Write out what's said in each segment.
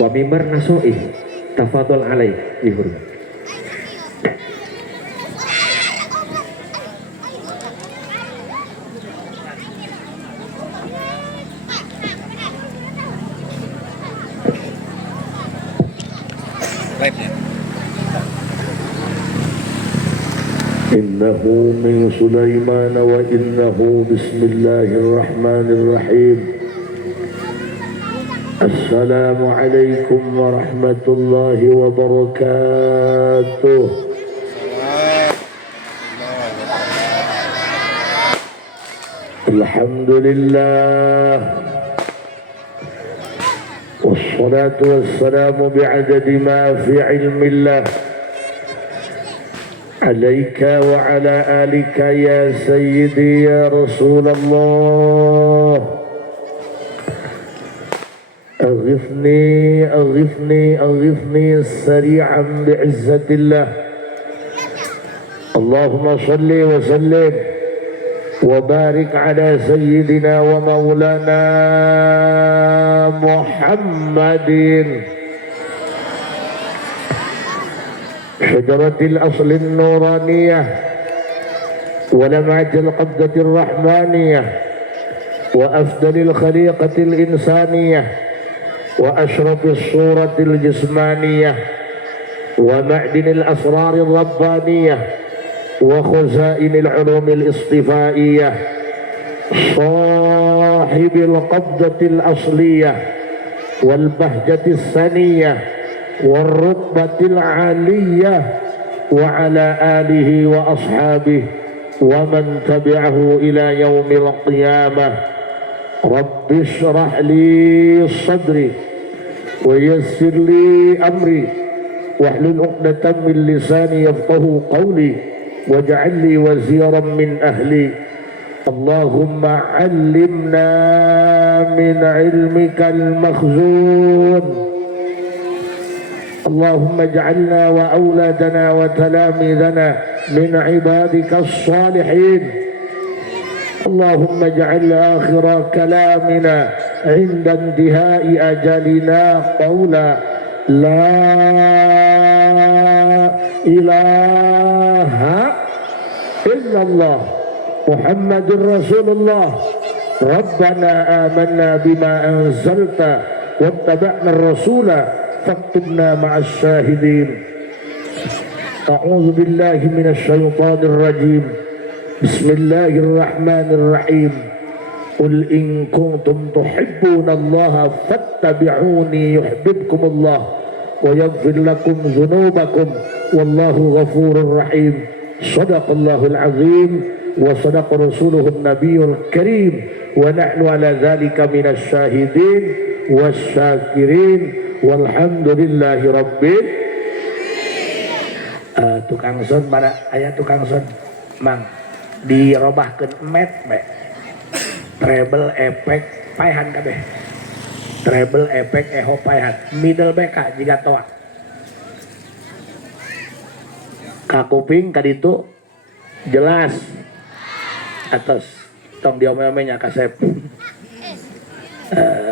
wa mimbar nasoih tafadhol alaih ihur. إنه من سليمان وإنه بسم الله الرحمن الرحيم. السلام عليكم ورحمة الله وبركاته. الحمد لله والصلاة والسلام بعدد ما في علم الله عليك وعلى آلك يا سيدي يا رسول الله. أغثني أغثني أغثني سريعا بعزة الله. اللهم صل وسلم وبارك على سيدنا ومولانا محمد شجرة الأصل النورانية ولمعة القبضة الرحمانية وأفضل الخليقة الإنسانية وأشرف الصورة الجسمانية ومعدن الأسرار الربانية وخزائن العلوم الاصطفائية صاحب القبضة الأصلية والبهجة الثانية والرتبة العالية وعلى آله وأصحابه ومن تبعه إلى يوم القيامة. رب اشرح لي صدري ويسر لي أمري واحلل عقدة من لساني يفقه قولي واجعل لي وزيرا من أهلي. اللهم علمنا من علمك المخزون. اللهم اجعلنا وأولادنا وتلاميذنا من عبادك الصالحين. اللهم اجعل آخر كلامنا عند انتهاء أجلنا قولا لا إله إلا الله محمد رسول الله. ربنا آمنا بما أنزلت واتبعنا الرسول فاكتبنا مع الشاهدين. أعوذ بالله من الشيطان الرجيم. بسم الله الرحمن الرحيم. قل إن كنتم تحبون الله فاتبعوني يحببكم الله ويغفر لكم ذنوبكم والله غفور رحيم. صدق الله العظيم وصدق رسوله النبي الكريم ونحن على ذلك من الشاهدين والشاكرين walhamdulillahi rabbil. Tukang son mana aya tukang son mang dirobahkeun met be treble efek paehan kabeh treble efek eho paehan middle beka jiga toa ka kuping ka ditu jelas atas tong diome-omenya kasep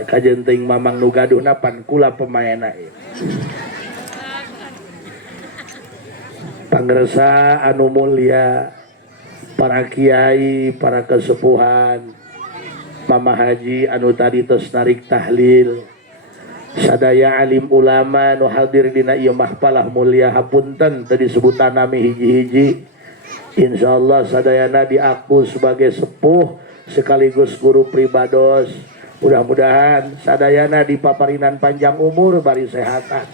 kajenting mamang nu gaduh napan kula pemaena pangresa anu mulia para kiai para kesepuhan mama haji anu tadi tos narik tahlil sadaya alim ulama nu hadir dina ieu mahfalah mulia hapunten teu disebutan nami hiji-hiji. Insyaallah sadayana diaku sebagai sepuh sekaligus guru pribados. Mudah-mudahan sadayana dipaparinan panjang umur bari sehatan.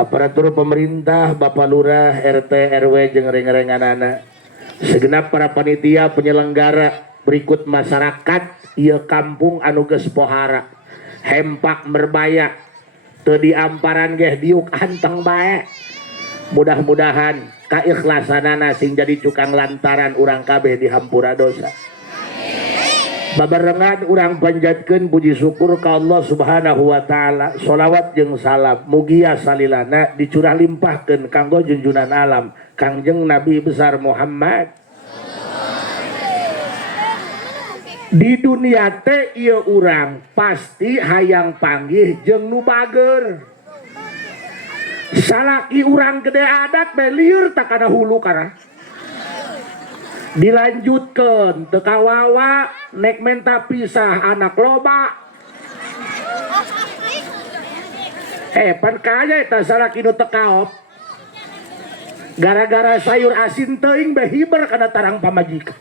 Aparatur pemerintah, Bapak Lurah, RT, RW jeung reng-renganana. Segenap para panitia penyelenggara berikut masyarakat ieu kampung anu geus pohara. Hempak merbaya teu diamparan geh diuk anteng bae. Mudah-mudahan kaikhlasanana sing jadi cukang lantaran urang kabeh dihampura dosa. Babarengan urang panjatkeun puji syukur ka Allah Subhanahu wa taala. Sholawat jeung salam mugia salilana dicurah limpahkeun kanggo junjunan alam Kangjeng Nabi besar Muhammad. Di dunia teh ieu urang pasti hayang panggih jeung nu bager. Salaki urang gede adat be lieur tak kana hulu kana. Dilanjutkeun teu kawawa nek menta pisah anak loba. Pan kaya eta salaki nu teu kaop. Gara-gara sayur asin teuing be hiber kana tarang pamajikan.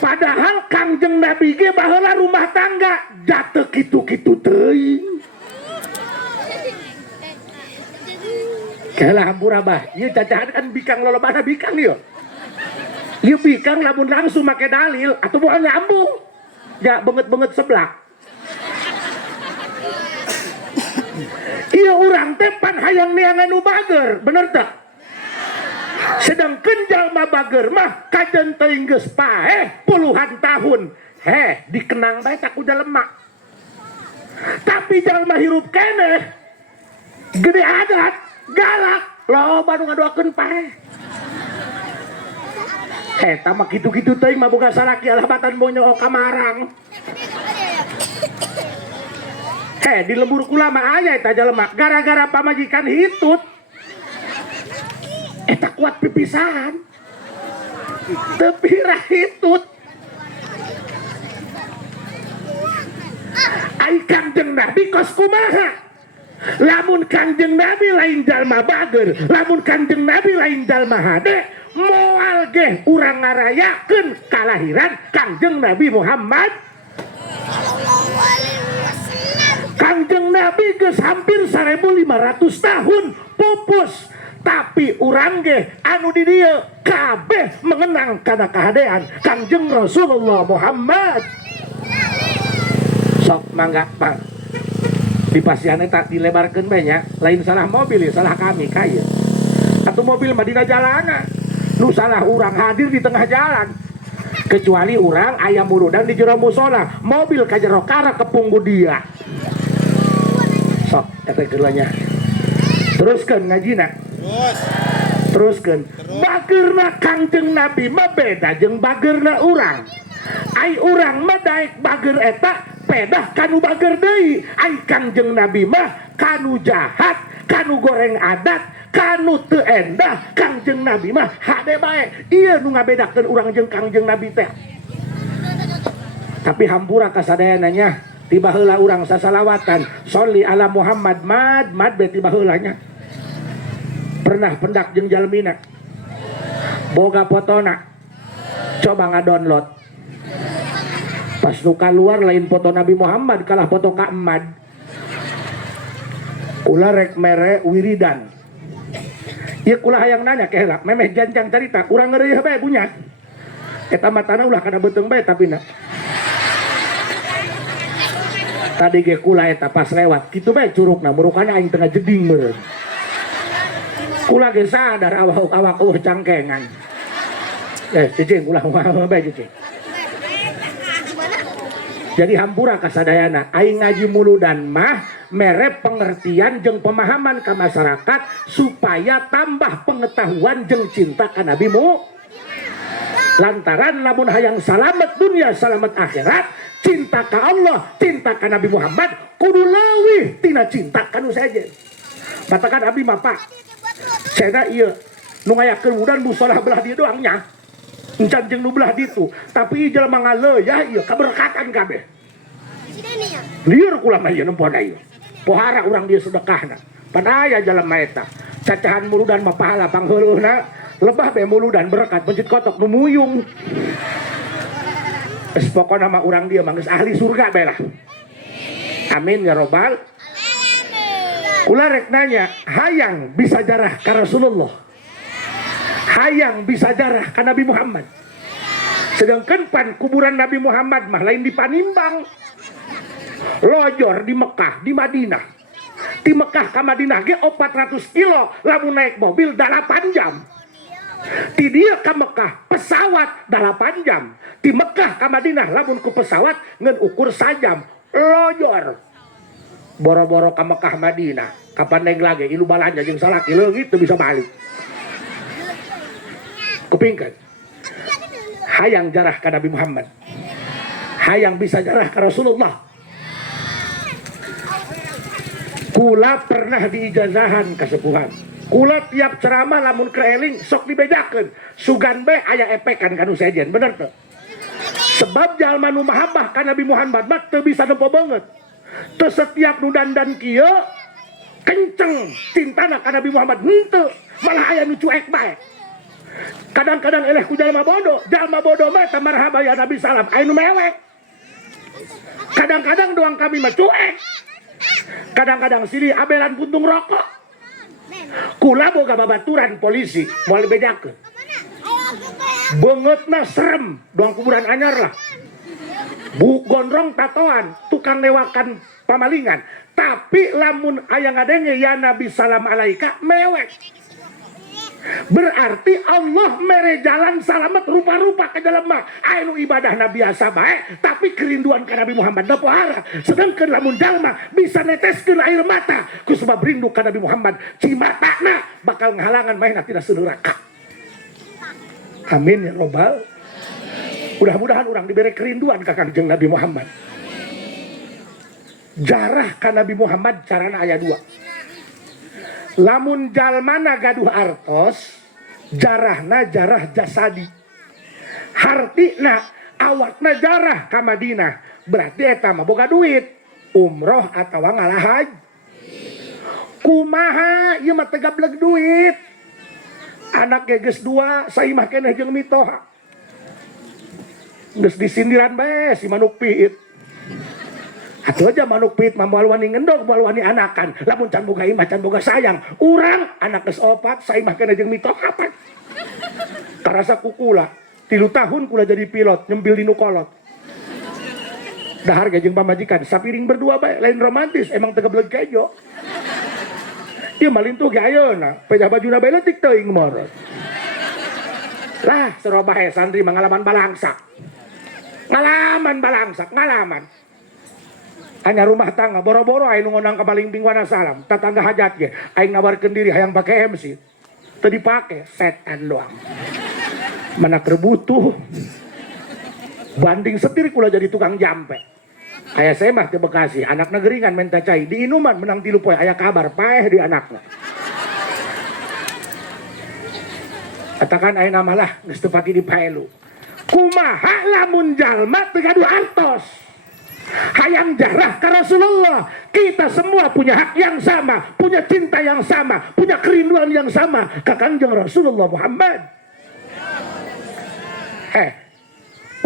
Padahal Kangjeng Nabi ge baheula rumah tangga jatuh kitu-kitu teuing. Kalah hampura bah, ieu cacahan kan bikang lolobana bikang ieu. Ieu bikang lamun langsung make dalil atuh moal nyambung. Ya beungeut-beungeut seblak. Ieu urang teh pan hayang neangan nu bager, bener teh? Sedangkan jalma bager mah kajen teuing geus paeh puluhan tahun dikenang bae tak udah lemak. Tapi jalma hirup keneh gede adat galak loba nu ngadoakeun paeh. Eta mah kitu-kitu teuing mah boga salaki alabatan bonyo kamarang. Di lembur kula mah aya eta jalma gara-gara pamajikan hitut eta kuat pipisan tapi rahitut ai Kangjeng Nabi kos kumaha lamun Kangjeng Nabi lain jalma bager lamun Kangjeng Nabi lain jalma hade moal ge urang ngarayakeun kalahiran Kangjeng Nabi Muhammad. Kangjeng Nabi geus hampir 1500 tahun pupus. Tapi urang ge anu di dieu kabeh mengenang kana kahadean Kangjeng Rasulullah Muhammad. Sok mangga Pak. Di pasian eta dilebarkeun bae nya, lain salah mobil ya salah kami kaya. Atuh mobil mah dina jalanan. Nu salah urang hadir di tengah jalan. Kecuali urang aya murudan di jero musola, mobil ka jero kara kepunggu dia. Sok eta geulanya. Teruskeun ngajina. Teruskan bagerna Kangjeng Nabi mah beda jeung bagerna urang. Ai urang mah daek bager eta pedah kanu bager deui. Ai Kangjeng Nabi mah kanu jahat, kanu goreng adat, kanu teu endah. Kangjeng Nabi mah hade bae. Ieu nu ngabedakeun urang jeung Kangjeng Nabi teh. Tapi hampura kasadayana nya tiba heula urang sasalawatan sholli ala Muhammad mad be tiba heula nya. Pernah pendak jeung jalmina boga fotona coba ngadownload pas nu kaluar lain foto Nabi Muhammad kalah foto Kak Ahmad ulah rek mere wiridan ieu kulah hayang nanya ke heula memeh jancang carita urang ngeureuyeuh bae bunya eta matana ulah kana beuteung bae tapi na tadi ge kulah eta pas lewat kitu bae curugna murukana aing tengah jeding meureun. Kula ge sadar awak cangkengan. Cicing kula bae cicing. Jadi hampura kasadayana aing ngaji muludan mah mere pengertian jeung pemahaman ka masyarakat supaya tambah pengetahuan jeung cinta ka Nabi mu. Lantaran lamun hayang salamet dunia salamet akhirat, cinta ka Allah, cinta ka Nabi Muhammad kudu leuwih tina cinta kanu saja. Katakan Abi Bapak saya iya nu ngayakeun mudan musola belah dia doang nya encan jeung nu belah ditu tapi jelema ngaleuya ieu kaberkatan kabeh lieur kula mah ieu nempona ieu pohara urang dia sedekahna padaya jelema eta cacahan muludan mah pahala pangheuleuhna lebah be muludan berkat pencit kotok nu muyung geus pokona mah urang dia mah geus ahli surga bae lah amin ya robbal. Kula rek nanya, hayang bisa jarah ka Rasulullah. Hayang bisa jarah ka Nabi Muhammad. Sedangkan pan kuburan Nabi Muhammad mah lain dipanimbang. Lojor di Mekah, di Madinah. Di Mekah ke Madinah ge 400 kilo lamun naik mobil 8 jam. Di dia ke Mekah pesawat 8 jam. Di Mekah ke Madinah lamun ku pesawat ngeun ukur sajam. Lojor. Boro-boro ka Mekah Madinah kapan naik lagi ilu balanja jeung salaki leungit teu bisa balik kupingkeun hayang jarah ka Nabi Muhammad, hayang bisa jarah ka Rasulullah. Kula pernah diijazahan kasepuhan, kula tiap ceramah lamun keeling sok dibedakeun sugan be aya epekan kanu sejen, bener tuh. Sebab jalma nu mahabbah ka Nabi Muhammad mah teu bisa nempo banget. Teu setiap nu dandan kieu kenceng cintana ka Nabi Muhammad, henteu, malah aya nu cuek bae. Kadang-kadang eleh ku jalma bodoh mah teu marhaba ya Nabi salam, aya nu mewek. Kadang-kadang doang kami mah cuek. Kadang-kadang sini abelan puntung rokok. Kula boga babaturan polisi moal bedakeun. Beungeutna serem, doang kuburan anyar lah. Bu gondrong tatoan, tukang lewakan pamalingan. Tapi lamun aya ngadenge ya Nabi salam alaika mewek. Berarti Allah mere jalan salamet rupa-rupa ke dalam mah anu ibadah Nabi biasa bae, tapi kerinduan ke Nabi Muhammad da pohara. Sedangkan lamun jalma bisa neteskeun air mata ku sebab rindu ka Nabi Muhammad, cimatana bakal ngahalangan maena tina seuraka. Amin ya robbal. Mudah-mudahan orang diberi kerinduan ka Kangjeng Nabi Muhammad. Jarah ka Nabi Muhammad carana aya 2. Lamun jalmana gaduh artos, jarahna jarah jasadi, hartina awakna jarah ka Madinah, berarti eta mah boga duit umroh atawa ngalah haji. Kumaha ieu mah teu gableg duit, anak geus 2 saimah keneh jeung mitoha geus disindiran bae si manuk piit. Atuh aja manuk pit mah moal wani ngendog, moal wani anakan. Lamun can boga imah, can boga sayang. Urang anak geus 4, saimah keneh jeung mitoh apa? Karasa kukula, 3 tahun kula jadi pilot, nyempil di nu kolot. Dahar ge jeung pamajikan, sapiring berdua bae, lain romantis, emang teu gebleg kejo. Ieu mah lintuh ge ayeuna, pejah bajuna bae leutik teuing mor. Lah, seroba bae santri mangalaman balangsak. Ngalaman. Hanya rumah tangga boro-boro aing ngonang ka Balimbing wana salam tatangga hajat ge aing nawarkeun diri hayang pake MC teu dipake, setan doang mana kerbutuh banding setir kula jadi tukang jampe. Aya saya mah ke Bekasi anak negeringan menta cai di inuman menang 3 poe aya kabar paeh di anakna. Katakan ayeuna mah lah geus teu pati dipaelu. Kumaha lamun jalma teu gaduh artos hayang jarah ke Rasulullah. Kita semua punya hak yang sama, punya cinta yang sama, punya kerinduan yang sama ke Kangjeng Rasulullah Muhammad.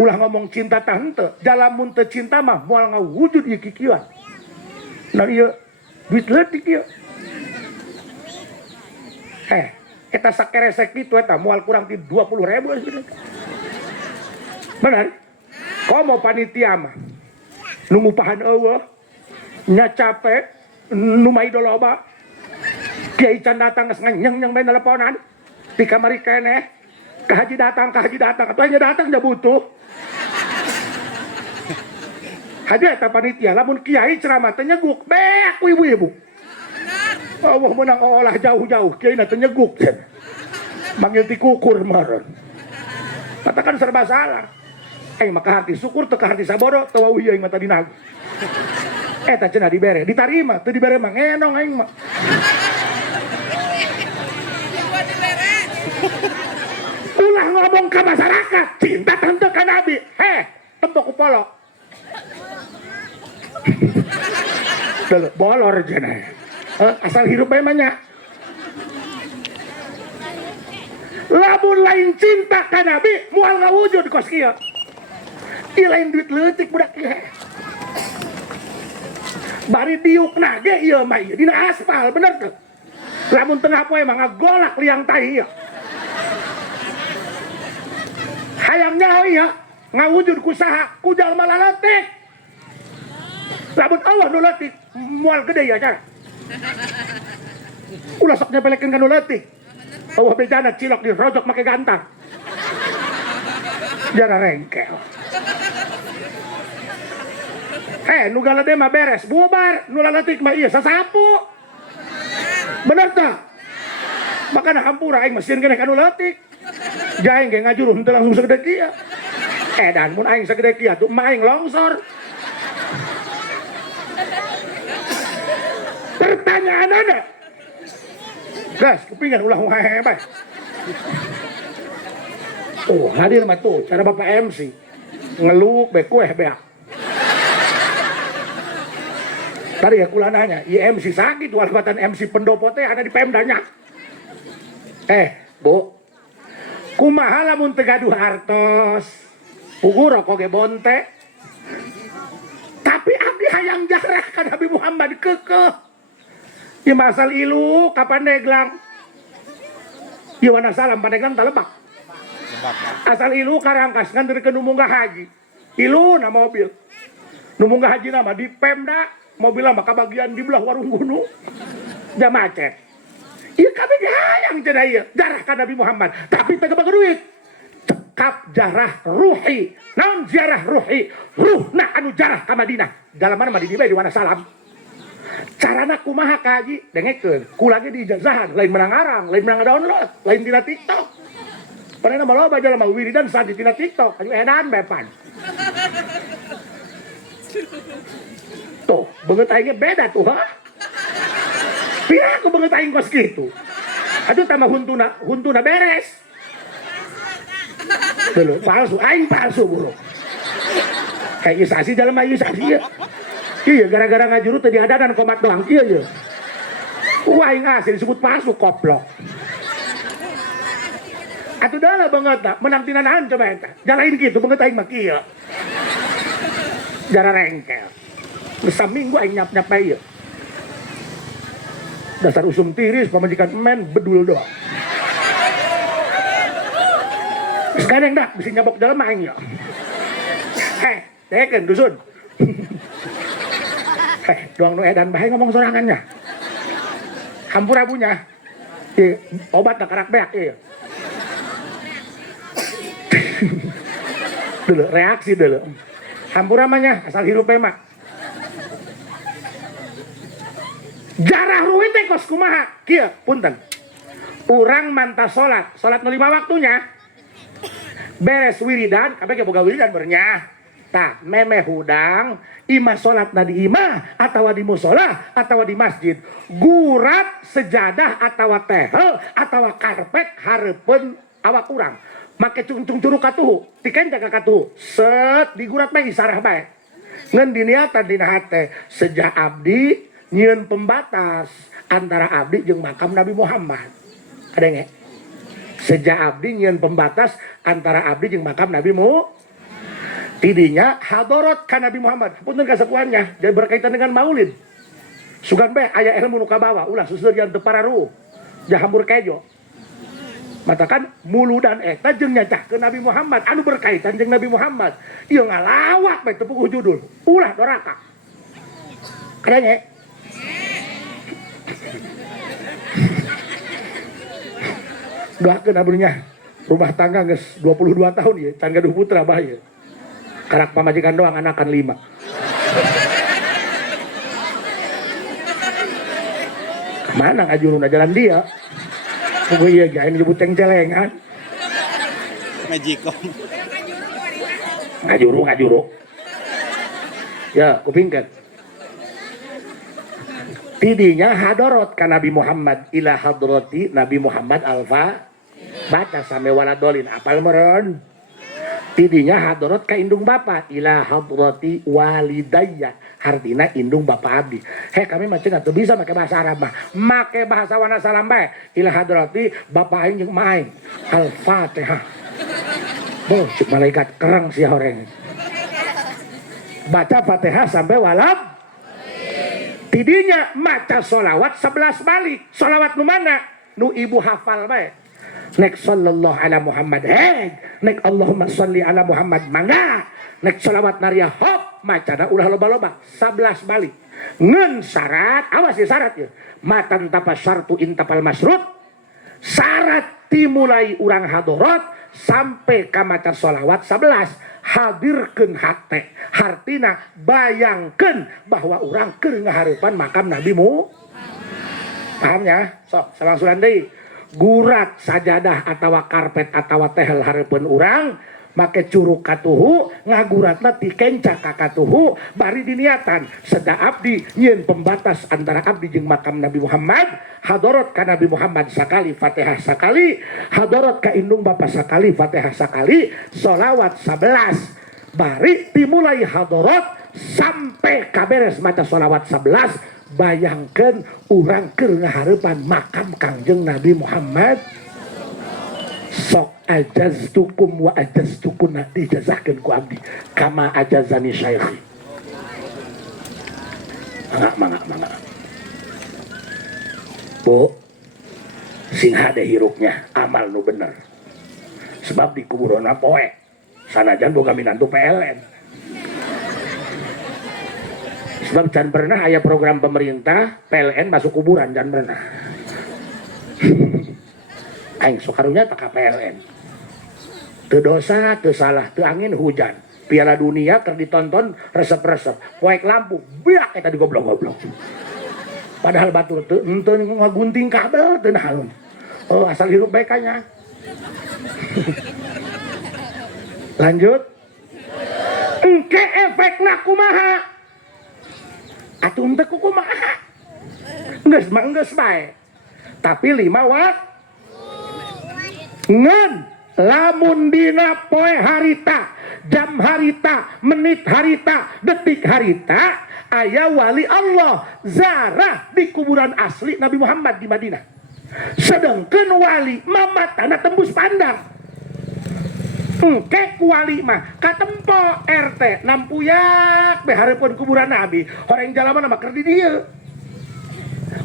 Ulah ngomong cinta tah henteu, jalamun teu cinta mah moal ngawujud ieu kikieuan. Nah ieu duit leutik ieu. Eta sakeresek kitu eta moal kurang ti 20.000. Benar? Komo panitia mah nu ngupahan eueuh nya capek nu maido loba Kiai can datang geus nganyeng bae teleponan di kamari keneh ka haji datang atuh nya datang nya butuh haji eta panitia lamun kiai ceramah teh nyeguk beak ku ibu-ibu. Allah menang olah jauh-jauh kiai na teh nyeguk manggil ti kukur meureun katakan serba salah. Maka hati syukur teu ka hati sabodo teu wauh aing mah tadi nagu. Eta cenah dibere, ditarima, teu dibere mah ngenong aing mah. Ulah ngomong ka masyarakat, cinta teu ka Nabi. Tempo ku polo. Bolor cenah. Asal hirup bae mah nya. Lamun lain cinta ka Nabi, moal ngawujud kos kieu. Ieu lain duit leutik budak ieu. Bari diukna ge ieu mah ieu dina aspal bener teu. Lamun tengah poe mah ngagolak liang tai ieu. Hayang nyaho ieu ngawujud ku saha? Ku jalma laletik. Lamun Allah nu leutik moal gede ya cara. Ulah sok nyepelekeun ka nu leutik. Allah bedana cilok di rojok make gantang. Jara rengkel. Nu galade mah beres, bubar, nu laletik mah ieu sasapu. Bener tah? Makana hampura aing mesin keneh ka nu leutik. Jaeng ge ngajuru henteu langsung segede kieu. Dan mun aing segede kieu tuh maing longsor. Pertanyaan ada. Gas, kepingan ulah wae bae. Tuh, hadir mah tuh cara Bapak MC. Ngeluk be kueh beak. Tadi ya kula nanya, iya MC sakit walbatan MC pendopo teh ada di Pemdanya. Bu. Kumaha lamun teu gaduh artos. Pugu rokok ge bonte. Tapi abdi hayang jarah ka Nabi Muhammad keukeuh. Ieu masal ilu ka Pandeglang. Ieu wana salam Pandeglang talebak. Asal ilu karangkas ngan deureun munggah haji. Ilu na mobil. Nu munggah haji nama di Pemda, mobil mah kabagian di belah warung gunung. Da macet. Ieu kabeh hayang cenah ieu, jarah ka Nabi Muhammad, tapi teu kebaga duit. Cekap jarah ruhi. Naon jarah ruhi? Ruhna anu jarah ka Madinah. Dalamana mah di dieu di wana salam. Carana kumaha ka haji? Dengekeun. Kula ge diijazahan, lain menang arang, lain menang download, lain tina TikTok. Padahal mah loba jalma wiridan sandi tina TikTok, anu edan bepan. Tuh, beungeut aing ge beda tuh, ha? Pira aku beungeut aing kos kitu. Aduh tambah huntuna beres. Dulu palsu, aing palsu bro. Kayak isasi jalma isasi ya. Iya gara-gara ngajuru teu diadadan komat doang kieu ye. Wah aing asli disebut palsu koplok. Atuh dah beungeut menang tina naon coba eta. Jalain kitu beungeut aing mah kieu. Jara rengkel. Saminggu aing nyap-nyap bae ieu. Dasar usum tiris pamajikan men bedul doang. Sekarang dah bisa nyabok dalam aing ya. Teken dusun. Doang nu edan bae ngomong sorangannya. Hampura punya. Obat tak karak beak ieu. Dulu reaksi dulu. Hampura mah asal hirup mah. Jarah ruwit teh kos kumaha? Kieu, punten. Urang manta salat nu 5 waktunya. Beres wiridan, kabeh ge boga wiridan bernya. Tah, memeh hudang, imah salatna di imah atawa di musola atawa di masjid. Gurat sejadah atawa tehel atawa karpet hareupeun awak urang. Make cungcung curug katuhu, tikeun jaga katuhu. Set digurat bae isarah bae. Ngan diniatan dina hate sejak abdi nyieun pembatas antara abdi jeung makam Nabi Muhammad. Ada nge? Sejak abdi nyieun pembatas antara abdi jeung makam Nabi Muhammad. Tidinya hadorot ka Nabi Muhammad. Punten kasakuannya, jadi berkaitan dengan maulid. Sugan bae aya ilmu nu kabawa, ulah suseureun teu pararuh. Jahambur kejo. Matakan muludan eta jeung nyacahkeun Nabi Muhammad anu berkaitan jeung Nabi Muhammad. Ieu ngalawak bae teu puguh judul. Ulah doraka. Kada nge? Doakeun abdinya rumah tangga geus 22 tahun ya, can gaduh putra bae. Karak pamajikan doang anakan 5. Kemana ngajuruna jalan dia? Pokok iya gak ini nyebut ceng-celengan. Magicom. Ngajuru. Ya, kupingkan. Tidinya hadorot ka Nabi Muhammad ila hadrati Nabi Muhammad alfa baca sampai waladolin apal meren. Tidinya hadorot ka indung bapa ila hadrati walidayya artina indung bapa abdi. Kami macam atuh bisa make bahasa Arab mah. Make bahasa wana salam bae ila hadrati bapa aing jeung ma aing. Al-Fatihah. Boh, cik malaikat kerang si horeng. Baca Fatihah sampai walad. Tidinya maca solawat 11 balik. Solawat nu mana? Nu ibu hafal bae. Nek sallallahu ala Muhammad. Nek Allahumma salli ala Muhammad. Mangga. Nek solawat naria hop. Macana ulah loba-loba. 11 balik. Ngen syarat. Awas ya syarat ya. Matan tapa syartu intapal masrut. Syarat dimulai urang hadorot. Sampai ka maca solawat 11. Hadirkeun hate. Hartina bayangkeun bahwa urang keur ngahareupan makam Nabi Mu. Paham ya? Sok salangsuran deui. Gurat sajadah atawa karpet atawa tehel hareupeun urang make curug katuhu ngaguratna ti kenca ka katuhu bari diniatan seda abdi nyieun pembatas antara abdi jeung makam Nabi Muhammad hadarat ka Nabi Muhammad sakali Fatihah sakali hadarat ka indung bapa sakali Fatihah sakali sholawat 11 bari dimulai hadarat sampai kaberes maca sholawat 11 bayangkeun urang keur ngahareupan makam Kangjeng Nabi Muhammad sok ajaztukum wa ajaztukuna dijazahkeun ku abdi kama ajazani syaikhi mangga Bu sing hade hirupnya amal nu bener sebab di kuburona poe sanajan boga minantu PLN sebab can pernah aya program pemerintah PLN masuk kuburan can pernah aing sok karunya tak PLN teu dosa teu salah teu angin hujan Piala Dunia keur ditonton resep-resep poek lampu biak eta digoblok-goblok padahal batur teu henteu ngagunting kabel teu naon oh asal hirup bae kanya lanjut engke efekna kumaha atuh teu kumaha geus bae tapi 5 watt ngan lamun dina poe harita jam harita menit harita detik harita aya wali Allah zarah di kuburan asli Nabi Muhammad di Madinah sedangkan wali mamatana tembus pandang engke wali mah katempo RT nampuyak behareupeun kuburan Nabi horeng jalama mah keur di dieu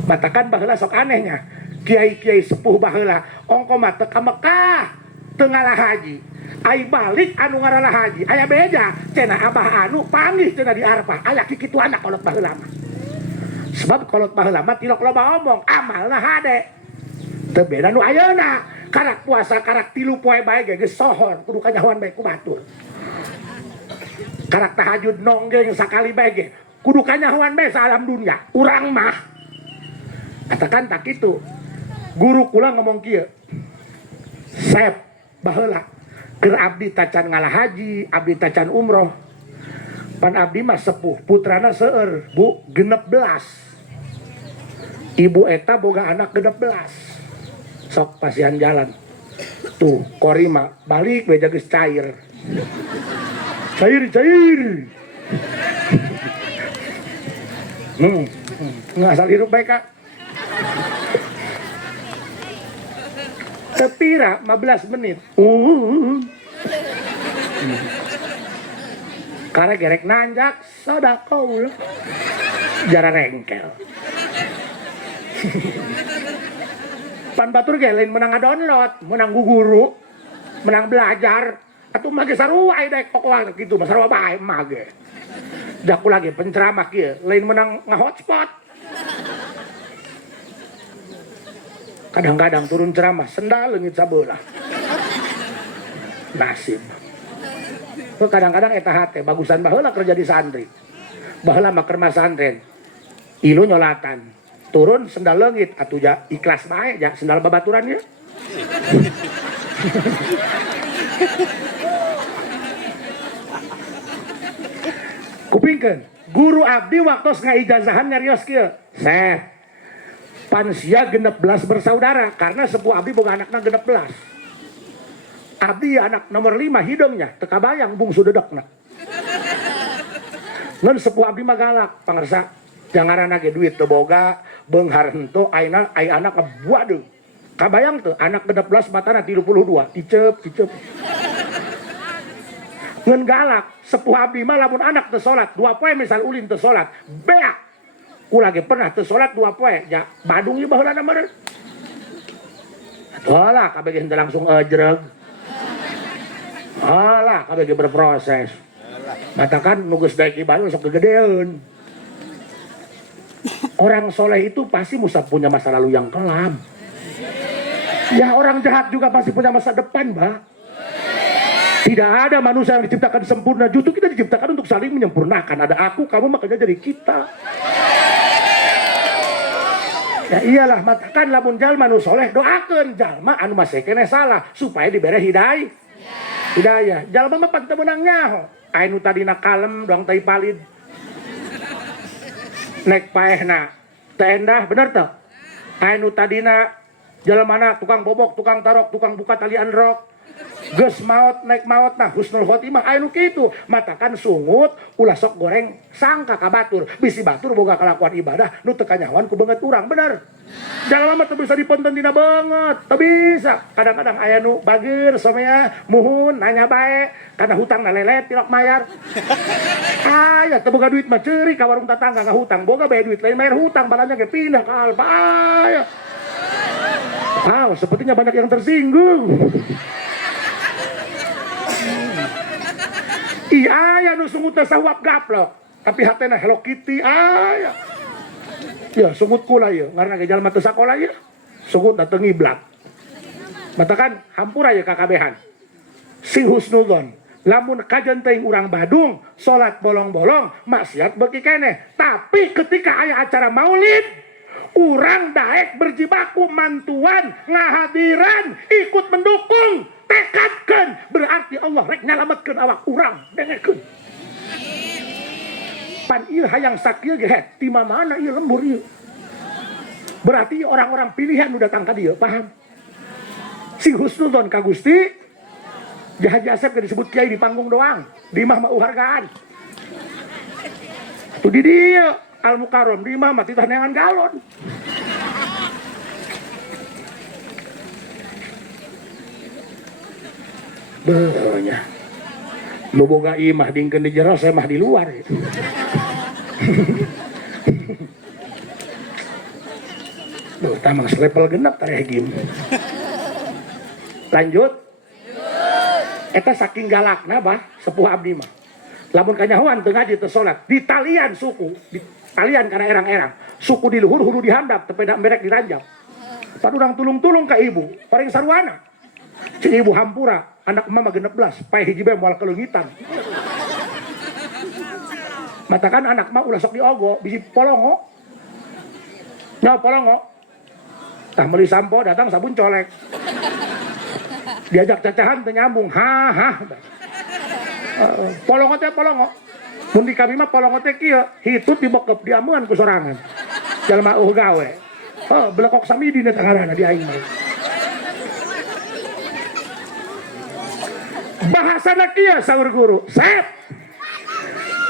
matakan baheula sok anehnya kiai-kiai sepuh baheula ongko mah teu ka Mekah teu ngalah haji ai balik anu ngaranna haji aya beja cenah abah anu panggih cenah di Arafah aya kikitu anak kolot baheula mah sebab kolot baheula mah tilok loba omong amalna hade teu beda nu ayeuna karak puasa karak 3 poe bae ge geus sohor kudu kanyahoan bae ku batur karak tahajud nonggeng sakali bae ge kudu kanyahoan bae salam dunya urang mah katakan tak kitu guru kula ngomong kieu sep baheula keur abdi tacan ngalah haji abdi tacan umroh pan abdi mah sepuh putrana seueur Bu 16 ibu eta boga anak 16 sok pasian jalan tuh korima balik beja geus cair ngasal hirup bae Kak sepira 15 menit karena gerek nanjak sodako jara rengkel pan batur ge lain menang download menang guguru menang belajar atuh mah ge sarua dek pokokna kitu mah sarua bae mah ge jaku lagi penceramah kieu lain menang ngahotspot kadang-kadang turun ceramah sendal leungit sabeula nasib tuh kadang-kadang eta hate bagusan baheula kerja di santri baheula mah keur masantren ilu nyolatan turun sendal leungit atuh ja ikhlas bae ja sendal babaturan ya kupingkeun guru abdi waktos ngaijazahan nyarios kieu seh pansia 16 bersaudara karena sepuh abdi boga anakna 16 abdi anak nomor 5 hidungnya teka bayang bungsu dedekna ngan sepuh abdi mah galak pangarsa jangaranna ge duit teu boga beunghar henteu ayeuna aya anak buadeu kabayang teu anak 16 matana 32 icep ngan galak sepuh abdi mah lamun anak teu salat 2 poe misal ulin teu salat beak ulah ge pernah teu salat 2 poe ja badung ieu baheula meureun atuh kabeh ge langsung ejreg alah kabeh ge berproses matakan nu geus daek ibadah sok gegedeun orang soleh itu pasti mesti punya masa lalu yang kelam ya orang jahat juga pasti punya masa depan Mbak tidak ada manusia yang diciptakan sempurna justru kita diciptakan untuk saling menyempurnakan ada aku kamu makanya jadi kita ya iyalah matakan lamun jalma nu soleh doakeun jalma anu masih kene salah supaya dibere hidayah Hidayah jalma mah teu meunang nyaho anu tadina kalem doang tai palid nek paehna teu endah bener teu anu tadina jalmana tukang bobok tukang tarok tukang buka talian rok geus maot naik maot nah husnul khotimah anu kitu matakan sungut ulah sok goreng sangka ka batur bisi batur boga kelakuan ibadah nu teu kanyawan ku beungeut urang bener jalma mah teu bisa diponten dina beungeut teu bisa kadang-kadang aya nu bageur somea muhun nanya bae kana hutang lelet tilok mayar aya teu boga duit mah ceurik ka warung tatangga ngahutang boga bae duit lain mayar hutang balanya ge pindah ka alfa aya sepertinya banyak yang tersinggung. Iya aya nu sungut teh sawap gaplok, tapi hatena Hello Kitty aya. Ya sungut kula ieu, ngaranna ge jalma teu sakola ieu. Sungut teh ngiblat. Matakan hampura ya kakabehan. Si husnudzon, lamun kajen teuing urang Badung, salat bolong-bolong, maksiat beuki keneh. Tapi ketika aya acara Maulid, urang daek berjibaku mantuan, ngahadiran, ikut mendukung. Tekadkan berarti Allah rek nyalametkeun awak urang dengekeun pan ieu hayang sakieu ge ti mana ieu lembur ieu berarti orang-orang pilihan udah datang ka dieu paham si husnudzon ka Gusti Haji Asep ge disebut kiai di panggung doang di imah mah uhargaan tu di dieu Al Mukarrom di imah mah titah neangan galon. Beunya nu boga imah dingkeun di jero saya mah di luar duh tamang level genep tareh gim lanjut eta saking galakna bah sepuh abdi mah lamun kanyahoan teu ngaji teu salat di talian suku di talian kana erang-erang suku di luhur hulu dihandap teu peda merek diranjap pan urang tulung-tulung ka ibu paring sarwana cing ibu hampura anak mama 16 pae hiji bae moal keleungitan matakan anak mah ulah sok diogo bisi polongo nya polongo tah meuli sampo datang sabun colek diajak cacahan teu nyambung polongo teh polongo mun di kami mah polongo teh kieu hitut dibekep diamuan ku sorangan jalma gawe belekok samidi na tangarana di aing mah bahasana kieu saur guru sep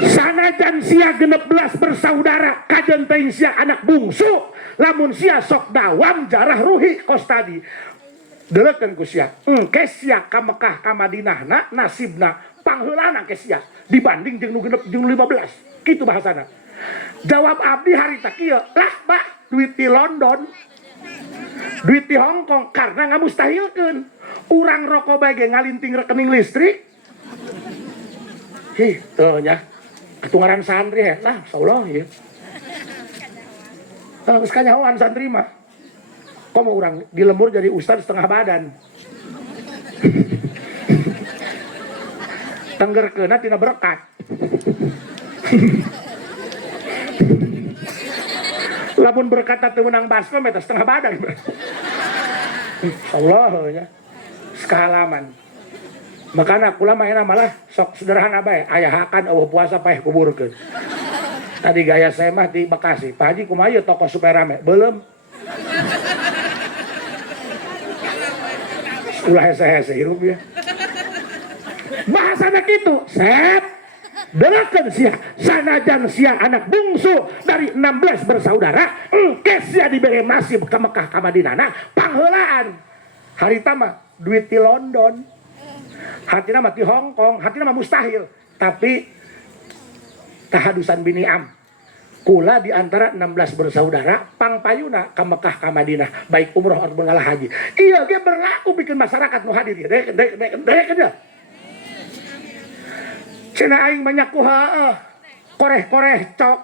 sanajan sia 16 bersaudara kajen teuing sia anak bungsu lamun sia sok dawam jarah ruhi kos tadi deulekeun ku sia engke sia ka Mekah ka Madinahna nasibna pangheulana ke sia dibanding jeung nu genep jeung 15 kitu bahasana jawab abdi harita kieu lah Pak duit di London duit di Hong Kong karena ngamustahilkeun urang rokok bae ge ngalinting rekening listrik teu nya ketungaran santri lah insyaallah ieu geus kanyahoan santri mah komo urang di lembur jadi ustad setengah badan tenggerkeuna tina berkat lamun berkata teu meunang baskom eta setengah badan Allah nya sekalaman makana kula mah enak malah sok sederhana bae ayahakan eueuh puasa paeh kuburkeun tadi gaya saya mah di Bekasi Pak Haji kumaha ieu toko supaya rame belum ulah hese-hese hirup ya bahasana kitu sep deulekeun sia sanajan sia anak bungsu dari 16 bersaudara engke sia dibere nasib ka Mekah ka Madinahna pangheulaan harita mah duit di London hatina mah di Hong Kong hatina mah mustahil tapi kahadusan bini am kula di antara 16 bersaudara pangpayuna ka Mekah ka Madinah baik umroh ataupun ngalah haji iya ge berlaku bikin masyarakat nu hadir dek aja cenah aing banyak kuha koreh-koreh cok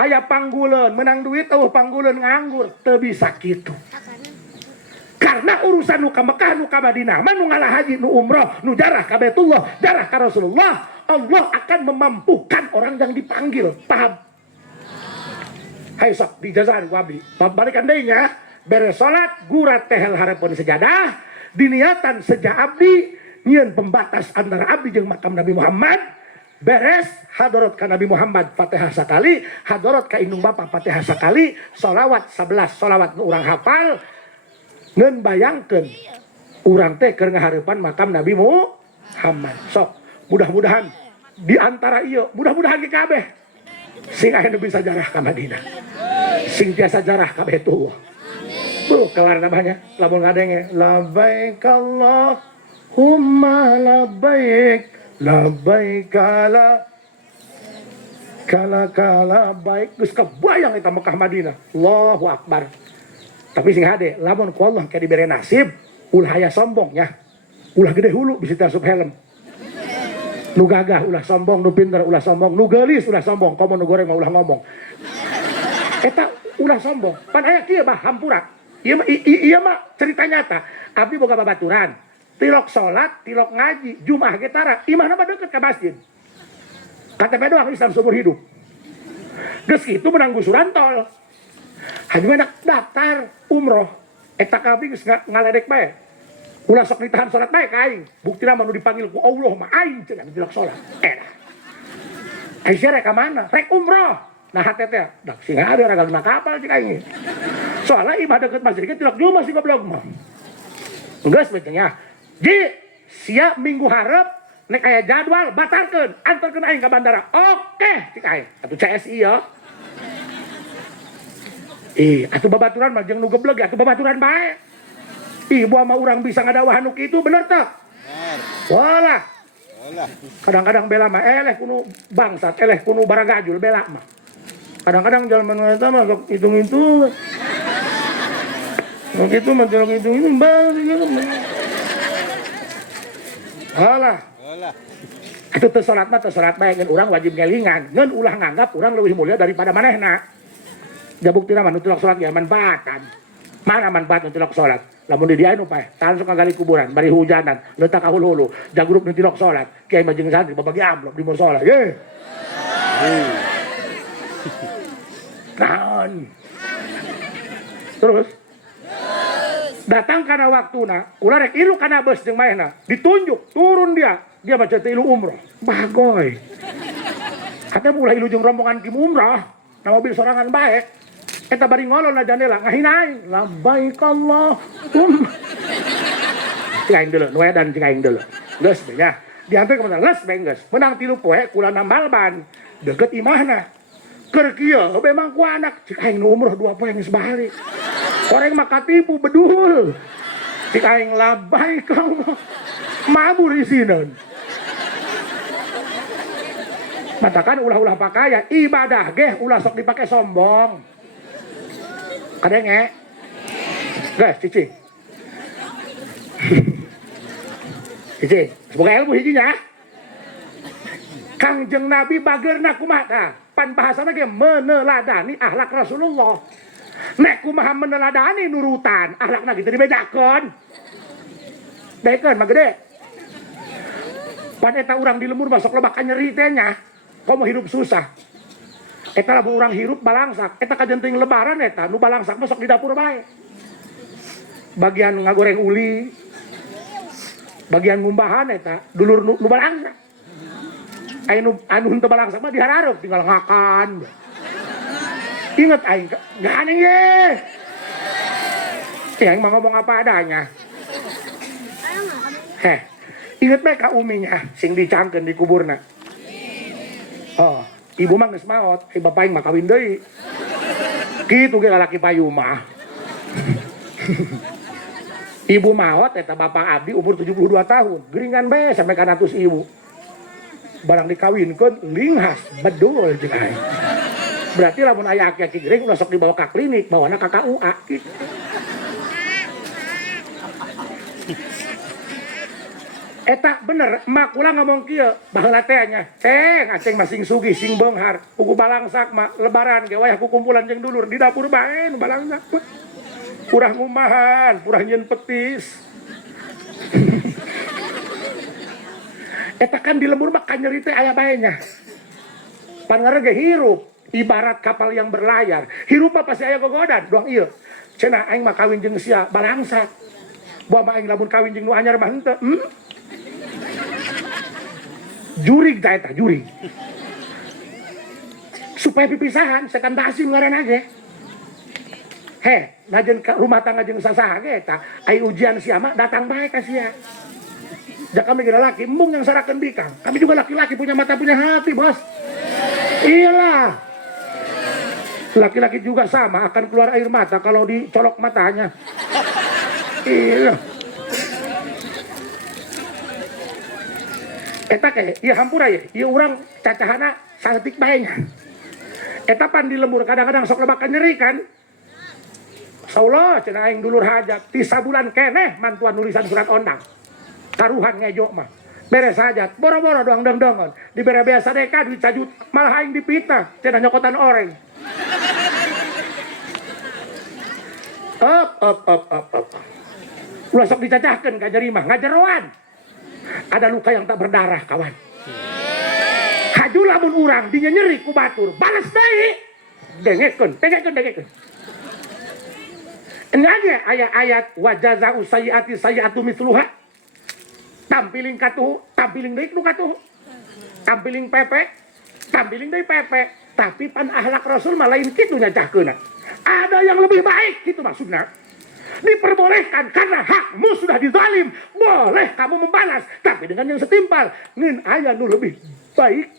aya pangguleun menang duit pangguleun nganggur teu bisa kitu karena urusan nu ka Mekah nu ka Madinah mah nu ngalah haji nu umroh nu jarah ka Baitullah jarah ka Rasulullah Allah akan memampukan orang yang dipanggil paham hai sok dijazaan ku abdi balikan deui nya beres salat gurat tehel hareupeun sejadah diniatan sejak abdi nyeun pembatas antara abdi jeung makam Nabi Muhammad beres hadarat ka Nabi Muhammad Fatihah sakali, hadarat ka indung Bapa Fatihah sakali, sholawat 11 sholawat nu urang hafal ngeun bayangkeun urang teh keur ngahareupan makam Nabi Muhammad. Sok mudah-mudahan di antara ieu mudah-mudahan ge kabeh sing aya nu bisa jarah ka Madinah, sing tiasa jarah ka Baitullah. Tuh kelar namanya lamun ngadenge labbaik Allahumma labbaik labbaik kala baik geus kabayang eta Mekah Madinah. Allahu Akbar. Tapi sing hade lamun ku Allah kayak dibere nasib ulah aya sombong nya. Ulah gede hulu bisa tasup helm. Nu gagah ulah sombong, nu pinter ulah sombong, nu geulis ulah sombong, komo nu goreng mah ulah ngomong. Eta ulah sombong. Pan aya kieu bah hampura. Iya mah cerita nyata. Abdi boga babaturan. Tilok sholat, tilok ngaji, Jumat getara. Imahna mah deukeut ka masjid. KTP doang Islam seumur hidup. Geus kitu menang gusuran tol. Haji mah daftar umroh. Eta kabeh geus ngaledek bae. Ulah sok ditahan sholat bae ka aing. Buktina mah nu dipanggil ku Allah mah aing cenah tilok sholat. Aisyah rek ka mana? Rek umroh. Nah hate teh dak sing ada ragal na kapal cik aing. Soalnya ibadah deket masjid ke tilok Jumat sih goblok mah. Geus betenya. Ji, siap minggu hareup nek aya jadwal batalkeun, antarkeun aing ka bandara. Oke, cik aing. Atuh CSI ya. Atuh babaturan mah jeung nu gebleg atuh babaturan bae. Ibu ama urang bisa ngadawahan nu kitu bener teh? Bener. Walah. Kadang-kadang bela mah eleh kuno bangsat, eleh kuno baragajul bela mah. Kadang-kadang jalan menurut mah sok hitung-hitung. Sok itu mah hitung-hitung bang gitu. Alah. Itu teu salat mah teu salat bae ngeun urang wajib ngelingan, ngeun ulah nganggap urang leuwih mulia daripada manehna. Da buktina mah nu tilok salat ge manfaatan. Mana manfaat nu tilok salat? Lamun di dieu nu pae, tahan sok gali kuburan, bari hujanan, leutak ka hulu-hulu, jagruk nu tilok salat, kiai mah jeung santri babagi amplop di musala. Ye. Naon. Terus datang karena waktuna, ulah rek ilu kana beus jeung maehna, ditunjuk turun dia baca ilu umroh. Bagoy. Kata ulah ilu jeung rombongan kim umrah, na mobil sorangan bae. Eta bari ngolon na jandela ngahinain, labbaik Allahumma. Cik aing deuleu, nu edan cik aing deuleu. Geus we nya. Diantar ka mana? Les bae geus. Menang 3 poe kula nambal ban. Deukeut imahna. Keur kieu memang ku anak cik aing nu umroh 2 poe geus balik. Koreng mah katipu bedul. Cik aing labbaik Allah. Mabur isineun. Matakan ulah-ulah pakaya ibadah ge ulah sok dipake sombong. Kadenge. Guys, cici. Cici, semoga ilmu hijinya. Kangjeng Nabi bageurna kumaha tah? Pan bahasana ge meneladani akhlak Rasulullah. Nek kumaha meneladani nurutan, akhlakna gitu dibedakeun. Bekeun mah gede. Pan eta urang di lembur masuk lebak nyeri teh nya. Komo hidup susah. Eta lamun urang hirup balangsak, eta kajenting lebaran eta nu balangsak masuk di dapur bae. Bagian ngagoreng uli, bagian ngumbahan eta dulur nu balangsak. Anu henteu balangsak mah diharareup tinggal ngakan. Ingat aing ganeng ye. Aing mah ngomong apa adanya. Ingat bae ka uminya sing dicangkeun di kuburna. Oh. Ibu mah geus maot, bapak aing mah kawin deui. Kitu ge lalaki payu mah. Ibu maot eta bapak abdi umur 72 tahun, geringan bae sampai ka 100 ibu. Barang dikawinkeun linghas bedul jeung aing. Berarti lamun aya aki-aki gering ulah sok dibawa ka klinik, bawana ka KUA kitu. Eta bener, mak ulah ngomong kieu, baheula teh nya. Ceng, aceng masing sugih sing beunghar. Kuku balangsak mah lebaran ge wayah kukumpulan jeung dulur di dapur bae nu balangsak. Purah ngumahan, purah nyeun petis. Eta kan di lembur mah kanyeri teh aya bae nya. Pangarege hirup, ibarat kapal yang berlayar. Hirup mah pasti aya gogodan, doang ieu. Cenah aing mah kawin jeung sia balangsak. Buah maing lamun kawin jeung nu anyar mah henteu. Jurig da eta, jurig. Supaya pipisahan sekantasi ngaranna ge. He, najen rumah tangga jeung sasaha ge eta, ai ujian sia mah datang bae ka sia. Jak kami kira laki, embung yang sarakeun bikang. Kami juga laki-laki punya mata punya hati, Bos. Iyalah. Laki-laki juga sama akan keluar air mata kalau dicolok matanya. Iya. Eta kayak, iya hampura ya, iya orang cacahana saeutik bae nya. Eta pan di lembur kadang-kadang sok lebakan nyeri kan. Insyaallah cenah aing dulur hajat 3 bulan keneh mantuan nulisan surat ondang. Taruhan ngejo mah. Beres hajat, boro-boro doang dong-dongon. Dibere biasa deka duit sajut, malah aing dipitnah cenah nyokotan oreng. Up. Ulah sok dicacahkeun ka jeri mah ngajeroan. Ada luka yang tak berdarah kawan. Haju lamun urang dinya nyeri ku batur, balas deui. Dengekeun. Enggak ayat wa jazaa'u sayyi'ati sayyi'atu mithluha. Tampiling katuh, tampiling deui nu katuh. Tampiling pepe, tampiling deui pepe. Tapi pan akhlak Rasul mah lain kitu nyacahkeunna. Ada yang lebih baik gitu maksudnya. Diperbolehkan karena hakmu sudah dizalim. Boleh kamu membalas, tapi dengan yang setimpal. Ngeun aya nu lebih baik.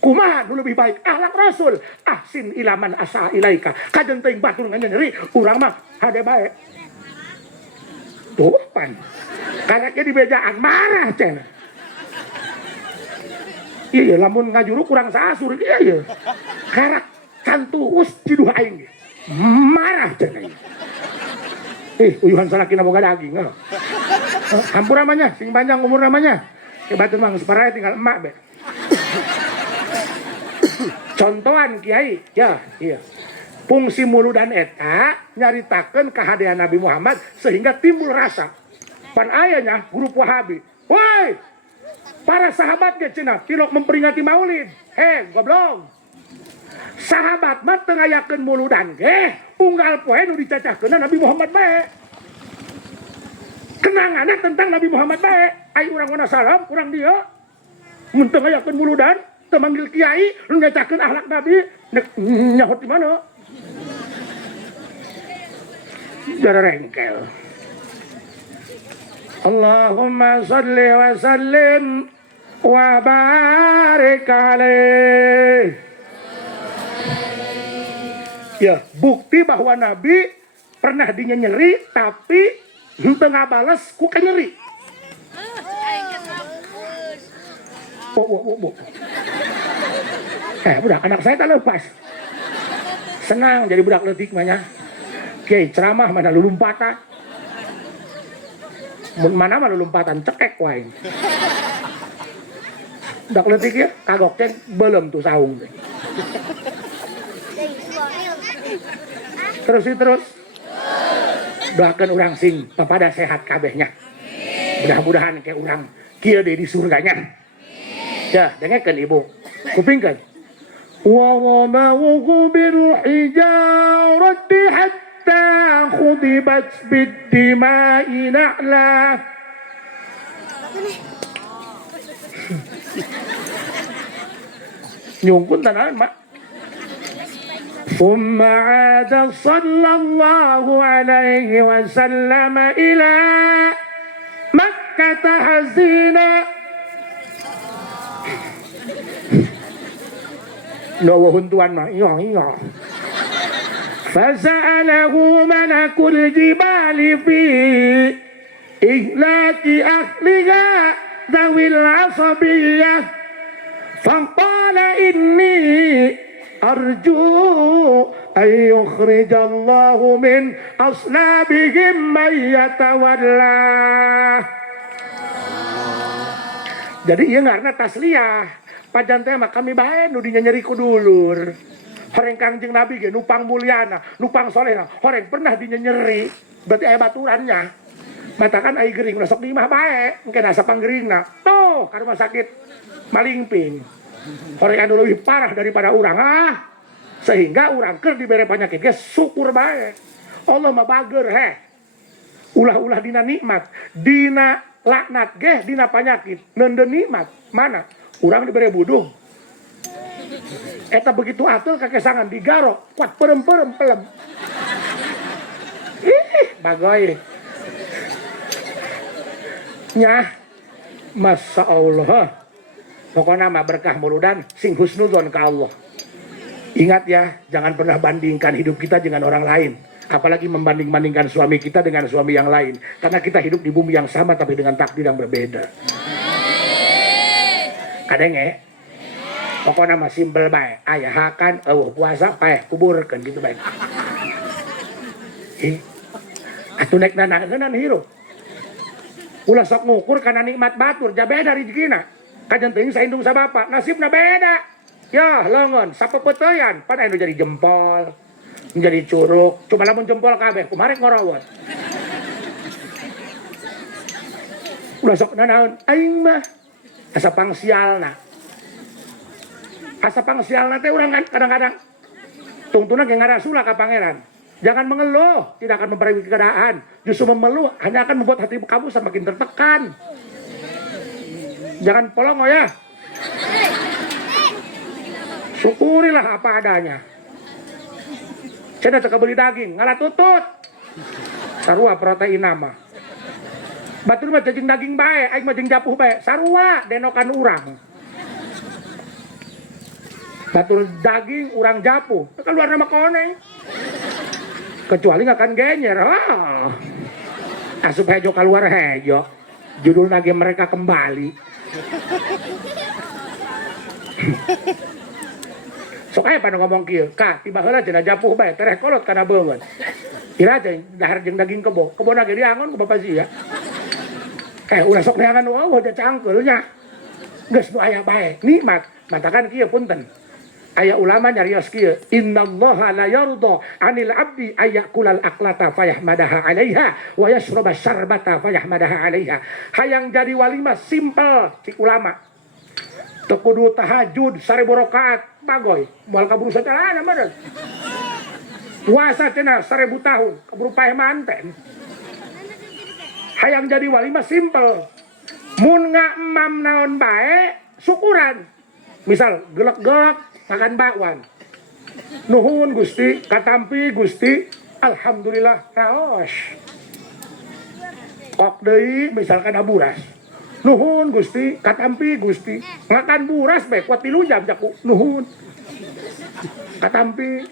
Kumaha nu lebih baik? Akhlak Rasul. Ahsin ilaman asa ilaika. Kajen teuing batur ngan nyeri, urang mah hade bae. Tuh pan. Karena ke di bejaan marah cenah. Iya lamun ngajuru kurang saasur iya. Karak cantuus ciduh aing. Marah cenah. Uyuhan salakina boga daging. Hampur namanya, sing panjang umur namanya. Batur mah geus parae tinggal emak be. Contohan Kiai, ya, iya. Fungsi muludan eta nyaritakeun kahadean Nabi Muhammad sehingga timbul rasa. Pan ayahnya grup Wahabi. Woi, para sahabat ge cenah tilok memperingati Maulid. Goblok. Sahabat mah teu ngayakeun muludan ge, unggal poe nu dicacahkeun Nabi Muhammad bae. Kenanganna tentang Nabi Muhammad bae. Ai urang wana salam, urang dieu. Mun teu ngayakeun muludan, teu manggil kiai, nu ngacahkeun akhlak Nabi, nyaho di mana? Jara rengkel. Allahumma salli wa sallim wa barik alaih. Ya, bukti bahwa Nabi pernah dinya nyeri tapi henteu ngabales ku kanyeri. Bu. Budak anak saya tak lepas. Senang jadi budak leutik mah nya. Kiai ceramah mana lulumpatan. Mun mana mah lulumpatan cekek wae. Budak leutik ya kagok ceng belum tuh saung teh. Terus doakan orang sing papada sehat kabehnya. Mudah-mudahan kayak orang kieu deui di surganya. Ya, dengarkan ibu. Kupingkan. Wa ramauhu bil hijarati hatta khudibat bid dima'i na'la. Nyungkun tanahan mak. ثم عاد صلى الله عليه وسلم إلى مكة حزينا نوهن tuan mah iya فسأله ملك الجبال في إهلاك أهلها ذوي العصبية فقال إني أرجو أن يخرج الله من أصلابهم من يتولى. Jadi ieu ngaranna tasliyah. Pajan teh mah kami bae nu dinya nyeri ku dulur. Horeng Kangjeng Nabi ge nupang mulyana, nupang solehna, horeng pernah dinya nyeri. Berarti aya baturannya. Matakan ai gering sok di imah bae, engke asa panggeringna. Tuh, ka rumah sakit malingping. Orang anu lebih parah daripada orang sehingga orang keur dibere penyakit ge syukur bae. Allah mah bager Ulah-ulah dina nikmat, dina laknat geh, dina panyakit, nende nikmat. Mana? Urang diberi budung. Eta begitu atul kakesangan digaro, kuat perem-perem pelem. Ih, bagoy. Nyah, Masya Allah. Pokoknya mah berkah muludan, sing husnudon ke Allah. Ingat ya, jangan pernah bandingkan hidup kita dengan orang lain. Apalagi membanding-bandingkan suami kita dengan suami yang lain. Karena kita hidup di bumi yang sama tapi dengan takdir yang berbeda. Kadang ya, pokoknya mah simpel baik. Ayahakan, puasa, kuburkan gitu baik. Atuh nek nanangenan hirup. Ulah sok ngukur karena nikmat batur, jabeda rezekina. Kajen teuing saindung sabapa, nasibna beda. Ya, longon, sapepeteyan, pan anu jadi jempol, menjadi curug, cuma lamun jempol kabeh, kumarek ngorowot. Ulah sok nanaon, aing mah asa pangsialna. Asa pangsialna teh urang kan kadang-kadang tungtuna ge ngarasula ka pangeran. Jangan mengeluh, tidak akan memperbaiki keadaan. Justru memeluh hanya akan membuat hati kamu semakin tertekan. Jangan polongo ya. Syukurilah apa adanya. Cina teka beli daging, ngalah tutut. Sarua protein nama. Batur mah cacing daging bae, aing mah jeung japuh bae. Sarua denokan urang. Batur daging urang japuh, keluar nama koneng. Kecuali nggak akan genyer. Asup hejo keluar hejo. Judul lagi mereka kembali. Sok aya pada ngomong kieu, ka tiba heula cenah japuh bae tereh kolot kana beungeut. Kira teh dahar jeung daging kebo lagi diangon ku Bapak Sia. Ulah sok neangan eueuh da cangkeul nya. Geus nu aya bae, nikmat. Matakan kieu punten. Aya ulama nyarios kieu, innallaha la yarda 'anil 'abdi ayakulal aklata fayahmadaha 'alaiha wa yashraba syarbata fayahmadaha 'alaiha. Hayang jadi wali mah simpel cik ulama. Teu kudu tahajud 1000 rakaat bagoy, moal kaburu sacara mah. Puasa cenah 1000 tahun, kaburu paeh manten. Hayang jadi wali mah simpel. Mun ngamam naon bae, syukuran. Misal gelek-gelek makan bakwan. Nuhun Gusti, katampi Gusti, alhamdulillah raos. Kok deui misalkan aburas. Nuhun Gusti, katampi Gusti. Makan buras bae kuat 3 jam jaku. Nuhun. Katampi.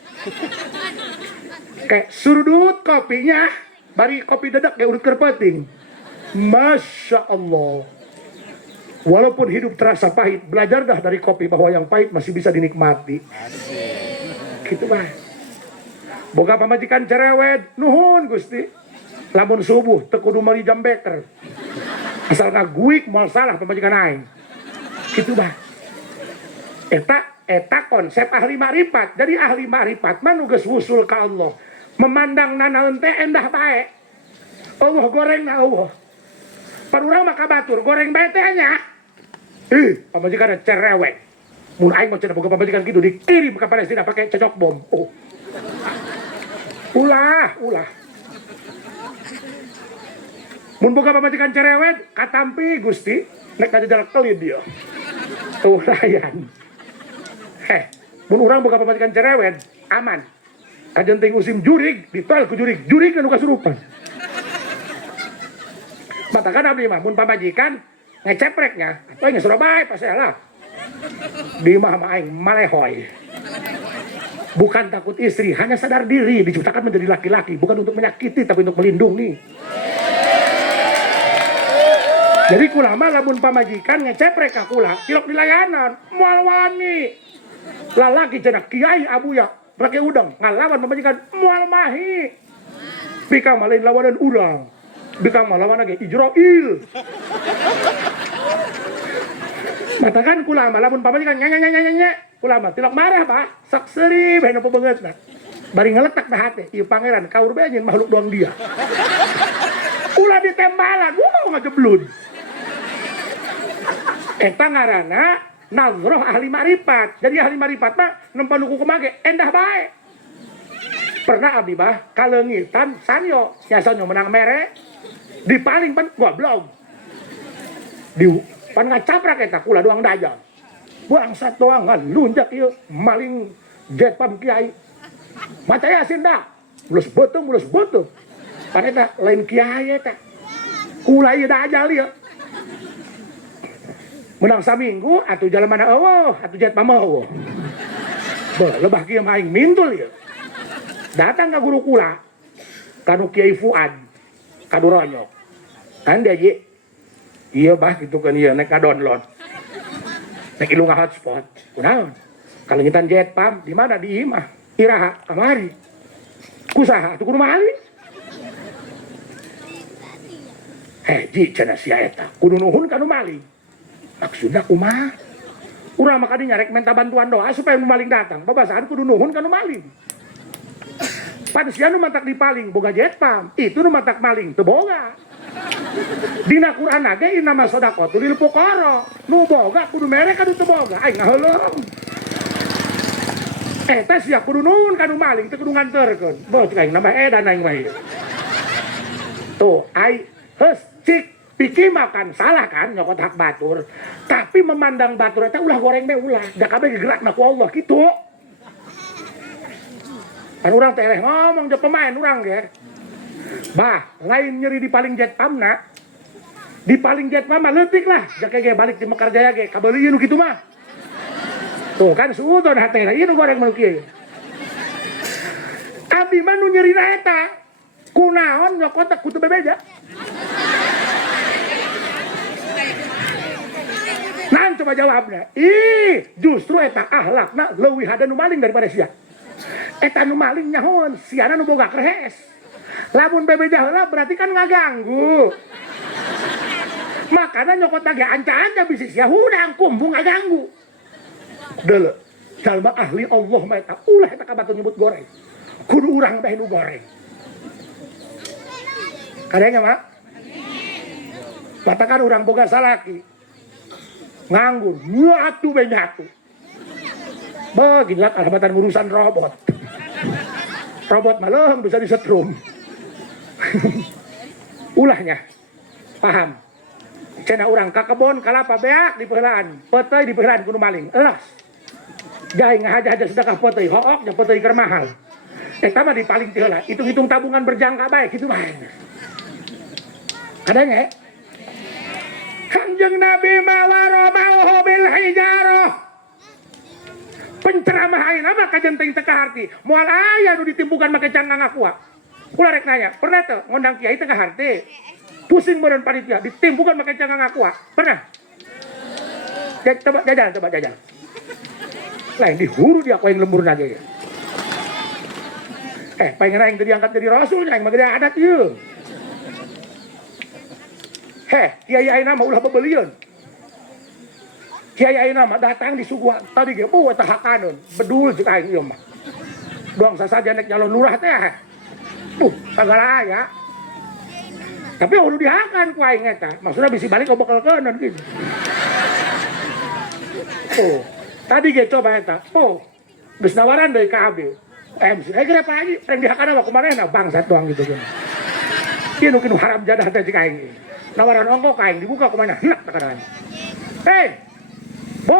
Kayak surudut kopinya, bari kopi dedak ge urut keur peuting. Masya Allah. Walaupun hidup terasa pahit, belajar dah dari kopi bahwa yang pahit masih bisa dinikmati. Gitu bah. Boga pamajikan cerewet, nuhun Gusti. Lamun subuh teu kudu meuli jam beker. Asal ngaguik moal salah pamajikan aing. Gitu bah. Eta konsep ahli makrifat. Jadi ahli makrifat mah nu geus wusul ka Allah. Memandang nanaeun teh endah bae. Allah goreng na Allah. Parurang mah kabatur goreng bae teh nya. Pamajikan cerewet. Mun aing mah cenah boga pamajikan kitu dikirim ka Palestina pakai cocok bom. Oh. Ulah. Mun boga pamajikan cerewet, katampi Gusti, nek kajajar kelid dia. Tuh layan. Mun urang boga pamajikan cerewet, aman. Kajenting usim jurig, ditol ku jurig nu kasurupan. Matakan abdi mah mun pamajikan ngeceprek-nya, atuh geus Surabaya paselah. Di mah aing malehoy. Bukan takut istri, hanya sadar diri diciptakan menjadi laki-laki, bukan untuk menyakiti tapi untuk melindungi. Jadi kula mah lamun pamajikan ngeceprek ka kula, cilok dilayanan, moal wani. Lalaki cenah kiai abuya, rake udang, ngalawan pamajikan moal mahi. Bikang mah lain lawanan urang. Bikang mah lawan ge Ijroil. Matakan kula mah lamun pamajikan nya kula mah tilok marah Pak, sok seuri bae nu beungeutna. Bari ngeletak da hate, ieu pangeran kaur bae nyeun makhluk doang dia. Ulah ditembalan, ngajeblun. Eta ngaranna nazroh ahli makrifat. Jadi ahli makrifat mah nempan nuku kumage endah bae. Pernah abdi bah kaleungitan sanyo, nya sanyo menang mere, Di paling pan goblok. Di pan ngacaprak eta kula doang dajal. Bangsat doang lunjak ieu maling jet pam kiai. Maca Yasin dah. Mulus beuteung. Pan eta lain kiai eta. Kula ieu dajal ieu. Menang saminggu atuh jalemana eueuh, atuh jet pam eueuh. Beuh, lebah kieu mah aing mintul ieu. Datang ka guru kula. Kanu Kiai Fuad. Kadu ronyok. Kan dia je. Iya bah gitu kan iya nek download. Nek ilu hotspot. Kunaon? Kalengitan jet pam di mana di imah? Iraha kamari. Kusaha atuh kudu mali. Ji cenah sia eta. Kudu nuhun kanu mali. Maksudna kumaha? Urang mah kadi nyarek minta bantuan doa supaya nu maling datang. Babasaan kudu nuhun kanu maling. Panusia nu matak dipaling boga jet pam. Itu nu matak maling teu boga. Dina Quran ge inna masadaqatu lil fuqara. Nu boga kudu mere kanu teu boga. Aing ngaheuleuh. Eta sia kudu nuhun kanu maling teu kudu nganterkeun. Beuh cik aing nambah edan aing mah. Tuh, ai heus cik pikir makan salah kan nyokot hak batur. Tapi memandang batur eta ulah goreng be ulah. Da kabeh gegerakna ku Allah kitu. Kan urang teh ngomong je pemain urang ge. Bah, lain nyeri di paling jet pamna. Di paling jet pam mah leutik lah. Jak ge balik di Mekar Jaya ge kabeulieun nu kitu mah. Tuh kan suudon hatena ieu nu goreng mah kieu. Abdi mah nu nyerina eta. Kunaon nyokot ku teu bebeja. Nan coba jawabna. Ih, justru eta akhlakna leuwih hade nu maling daripada sia. Eta nu maling nyahoon, siana nu boga krehes. Lamun bebeja heula berarti kan ngaganggu. Makana nyokot lagi anca-anca bisi sia hudang kumbung ngaganggu. Deuleu, jalma ahli Allah mah eta ulah eta ka batu nyebut goreng. Kudu urang teh nu goreng. Kadenya mah. Katakan urang boga salaki. Nganggur, nyatu be nyatu. Begini alhamatan urusan robot. Robot malam bisa disetrum. Ulahnya, paham? Cina orang ka kebon kalapa beak di peheulaan, peteuy di peheulaan kudu maling. Elas. Jai ngahaja-haja sedekah peteuy, hook jeung peteuy keur mahal. Eta mah dipaling ti heula, hitung-hitung tabungan berjangka bae kitu bae. Kadang Kanjeng Nabi mawaromauhu bil hijarah. Penceramah ayeuna mah kajenteng teu kaharti. Moal aya nu ditimbukan make can ngakua. Kula rek nanya, pernah teu ngondang kiai teu kaharti? Pusing meureun panitia ditimbukan make can ngakua. Pernah? Coba jajal. Lain dihuru dia ku aing lemburna ge. Pengen aing teu diangkat jadi rasul aing mah gede adat ieu. Kiai ayeuna mah ulah bebeuliun. Kiai ayeuna mah datang di suku tadi ge beuh eta hakaneun, bedul ceuk aing ieu mah. Doang sasaja nek nyalon lurah teh. Sagala aya. Tapi udah dihakan ku aing eta. Maksudna bisi balik obekelkeuneun kitu. Tadi ge coba eta. Geus nawaran deui ka abdi. MC, kira Pak Haji, yang dihakan apa kumanehna bangsat doang gitu kan. Ieu nu kitu haram jadah teh ceuk aing. Nawaran ongkok aing dibuka kumaneh. Henak takaran. Bo.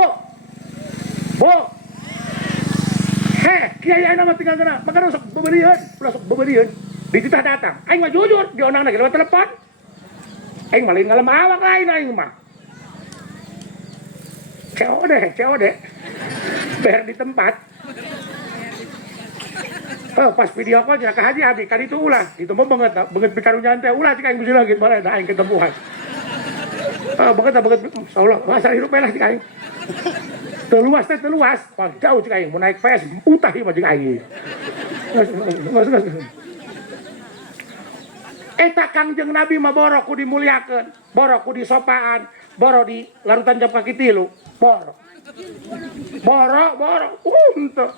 Kiai ayeuna mah tinggal geuna, makana sok bebeuliun, sok bebeuliun. Dititah datang. Aing mah jujur, dionangna ge lewat telepon. Aing mah lain ngalem awak lain aing mah. COD. Bayar di tempat. Pas video call nya ka Haji Abi kan itu ulah. Itu mah banget pikarunyaan teh ulah cik aing bisi lagi bala aing ketempuhan. Banget. Insyaallah masa hirup melah cik aing. Teluas. Jauh cik aing mau naik PS utah ieu mah cik aing. Eta Kangjeng Nabi mah borok ku dimuliakeun, borok ku disopaan, borok di larutan jam kaki 3, borok.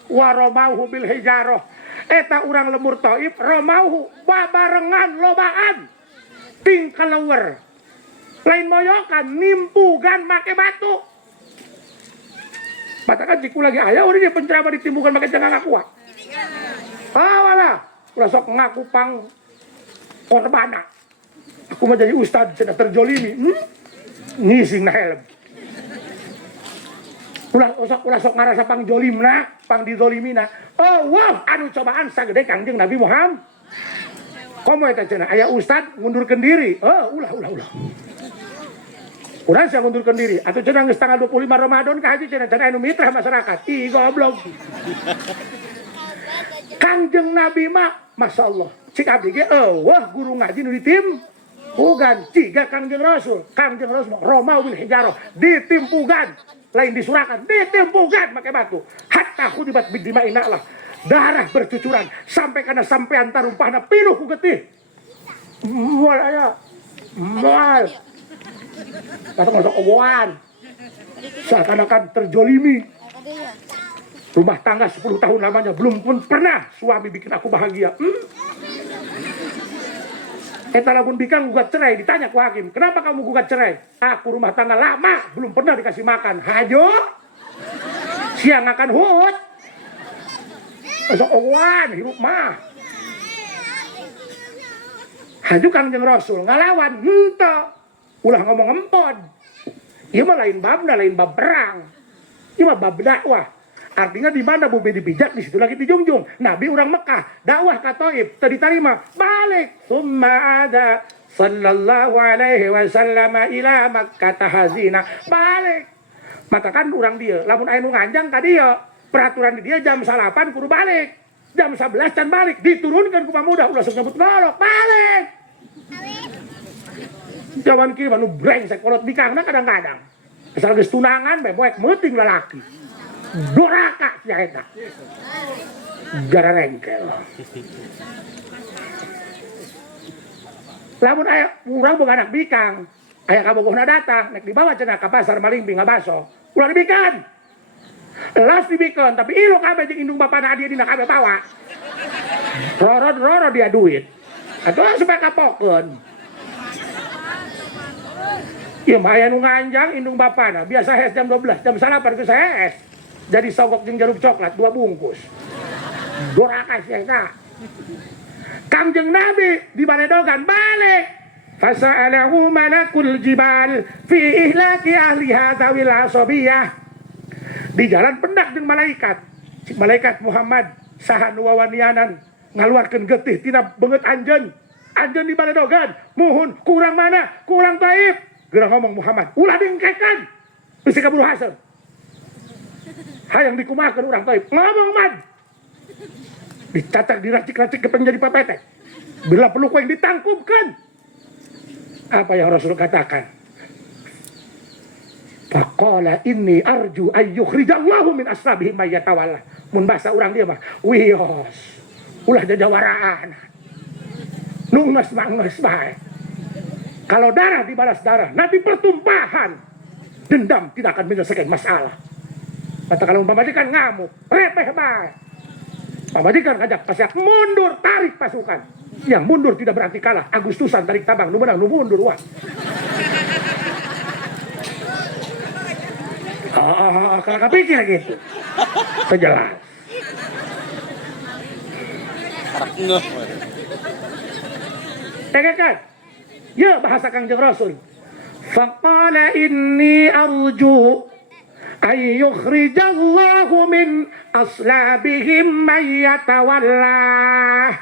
Waromauhu bil hijarah. Eta urang lemur Taif romauhu babarengan lobaan ting keleuwer. Lain moyokan nimpugan make batu. Batakan jiku lagi aya urang dia penceramah ditimbukan make jangan aku. Wala, ulah sok ngaku pang korbana. Aku mah jadi ustad cenah terjolimi. Ngising na helm. Ulah sok ngarasa pang jolimna, pang dizolimina. Oh wow, anu cobaan sagede Kangjeng Nabi Muhammad. Komo eta cenah aya ustad ngundurkeun diri. Oh, ulah. Urang sia ngundurkeun diri. Atuh cenah geus tanggal 25 Ramadan ka haji cenah anu mitra masyarakat. Ih goblok. Kangjeng Nabi mah masyaallah. Cik abdi ge wah guru ngaji nu ditim. Bukan ciga Kangjeng Rasul. Kangjeng Rasul Roma bil hijarah ditimpugan, lain disurahkan, ditimpugan make batu. Hatta khudibat bidima'ina lah. Darah bercucuran sampai karena sampean tarumpahna pinuh ku getih. Moal aya. Moal. Kata masuk oboan. Seakan-akan terjolimi. Rumah tangga 10 tahun lamanya belum pun pernah suami bikin aku bahagia. Eta lamun bikang gugat cerai, ditanya ku hakim, kenapa kamu gugat cerai? Aku rumah tangga lama, belum pernah dikasih makan. Hajo, siang akan hut. Besok owan, hirup mah. Hajo Kangjeng Rasul, ngalawan, henteu. Ulah ngomong empon. Ieu mah lain babna, lain bab perang. Ieu mah bab dakwah. Artinya di mana bube dipijak, di situ lagi dijunjung. Nabi orang Mekah, dakwah ke Taif, diterima, balik. Summa ada sallallahu alaihi wasallam ila Makkah tahazina, balik. Maka kan orang dia, lamun aya nu nganjang ka dia, peraturan di dia jam 8 kudu balik. Jam 11 can balik, diturunkan ku pamuda, ulah sok nyebut nolok, balik. Jaman kieu mah nu brengsek kolot bikangna kadang-kadang. Asal geus tunangan bae moek meuting lalaki. Doraka sia eta. Gara rengkel. Lamun aya urang boga anak bikang, aya kabogohna datang, nek dibawa cenah ka pasar Malingping ngabaso. Ulah dibikan. Las dibikeun tapi ilu kabeh jeung indung bapana dia dina kabeh bawa. Rorod dia duit. Atuh supaya kapokeun. Ieu mah aya nu nganjang indung bapana, biasa hes jam 12, jam 9 geus hes. Jadi sogok jeung jeruk coklat 2 bungkus. Doraka sia eta. Kangjeng Nabi di Baredogan balik. Fasa'alahu malakul jibal fi ihlaki ahliha zawil asabiyah. Di jalan pendak jeung malaikat. Malaikat Muhammad saha nu wawanianan ngaluarkeun getih tina beungeut anjeun. Anjeun di Baredogan, muhun kurang mana? Kurang Taif. Geura ngomong Muhammad, ulah diengkekan. Bisi kaburu hasil. Hayang dikumahakeun urang Taif. Ngomong man. Dicacak diracik-racik ke penjadi papetek. Bila perlu kau yang ditangkupkan. Apa yang Rasul katakan? Faqala inni arju ayyukhrijallahu min ashabihim mayyatawalla. Mun bahasa urang dia mah, wios. Ulah jajawaraan. Nungmas mangnes bae. Kalau darah dibalas darah, nanti pertumpahan. Dendam tidak akan menyelesaikan masalah. Kata kalau pamajikan ngamuk, repeh bae. Pamajikan ngajak pasiak mundur, tarik pasukan. Yang mundur tidak berarti kalah. Agustusan tarik tabang, nu menang, nu mundur wah. Kalau kepikir gitu. Sejelas. Tegakan. Ya bahasa Kangjeng Rasul. Faqala inni arju ayyukhrijallahu min aslabihim mayyatawallah.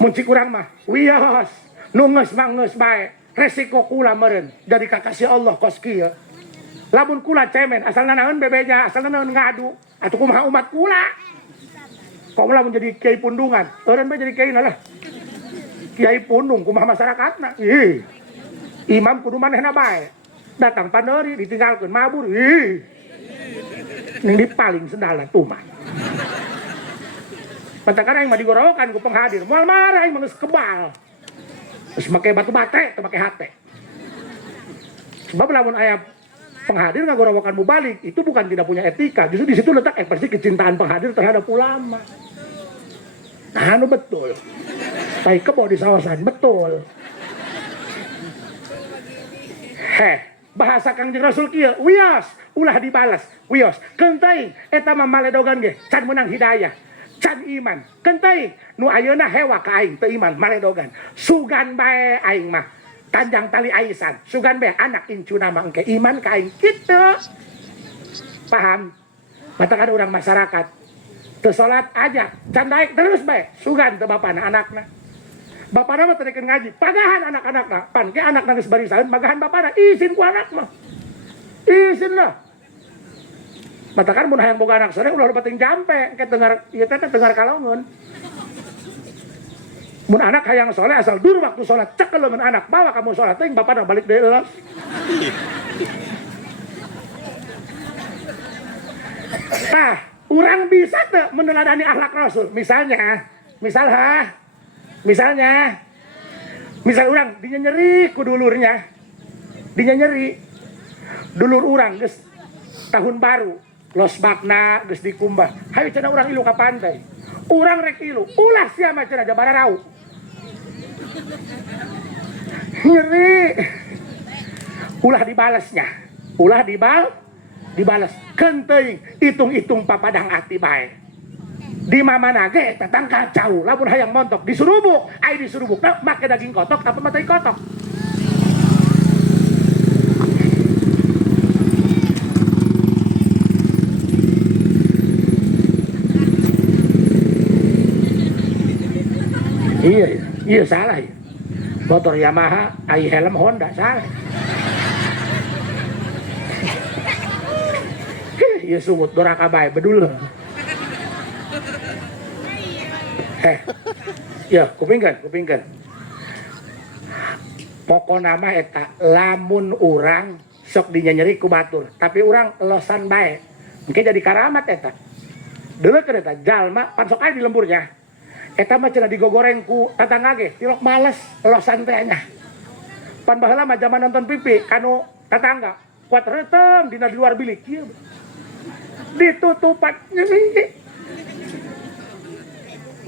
Muncik urang mah wios nunges manges bae resiko kula meureun jadi kakasih Allah kos kieu. Lamun kula cemen asal nanaeun bebenya asal nanaeun ngadu atuh kumaha umat kula. Kok lamun jadi kiai pundungan eureun bae jadi kiai lah. Kiai pundung kumaha masyarakatna. Ih. Imam kudu manehna bae. Datang pandeuri ditinggalkeun mabur. Ih. Ning dipaling sendalna tumah. Pantakan yang mah digorokan ku penghadir. Moal marah yang geus kebal. Terus make batu bate teu make hate. Sebab lamun aya penghadir ngagorowokan mubalik, itu bukan tidak punya etika. Justru di situ letak ekspresi kecintaan penghadir terhadap ulama. Nah, anu betul. Tai kebo di sawasan betul. Bahasa Kangjeng Rasul kieu, wios ulah dibalas. Wios, keun teuing eta mah maledogan ge can meunang hidayah. can iman kentei nu ayeuna hewa ka aing teu iman maledogan sugan bae aing mah tanjang tali aisan sugan bae anak incuna mah engke iman ka aing kitu paham mata kan orang masyarakat teu salat aja can daek terus bae sugan teu bapana anakna bapana mah teu ngaji pagahan anak-anakna pan ge anak geus barisaeun magahan bapana izin ku anak mah izin lah mata kan mun hayang boga anak sore ulah penting jampe ke dengar ieu teh dengar kalongeun mun anak hayang soleh asal dur waktu salat cek leumeun anak bawa kamu salat teh bapana balik deui eulas tah urang bisa teu meneladani akhlak Rasul misalnya misal urang dinya nyeri ku dulurnya dinya nyeri dulur urang geus tahun baru los bakna geus dikumbah hayu cenah urang ilu ka pantai urang rek ilu ulah sia mah cenah jabara rau nyeri ulah dibalas kenteuing hitung-hitung papadang ati bae di mamana ge tetang kacau lamun hayang montok disurubuk ai disurubukna make daging kotok apa matai kotok iya salah ya. Motor Yamaha, ai helm Honda salah. Iya sungut doraka bae bedul. Ya kupingkeun. Pokona mah eta lamun urang sok dinya nyeri ku batur, tapi urang elosan bae. Engke jadi karamat eta. Deukeun eta jalma pan sok aya di lemburnya. Eta mah cenah digogoreng ku tatangga ge, tilok males elosan teh nya. Pan baheula mah zaman nonton pipi kanu tatangga, kuat reuteum dina di luar bilik kieu. Ditutupan nyeri.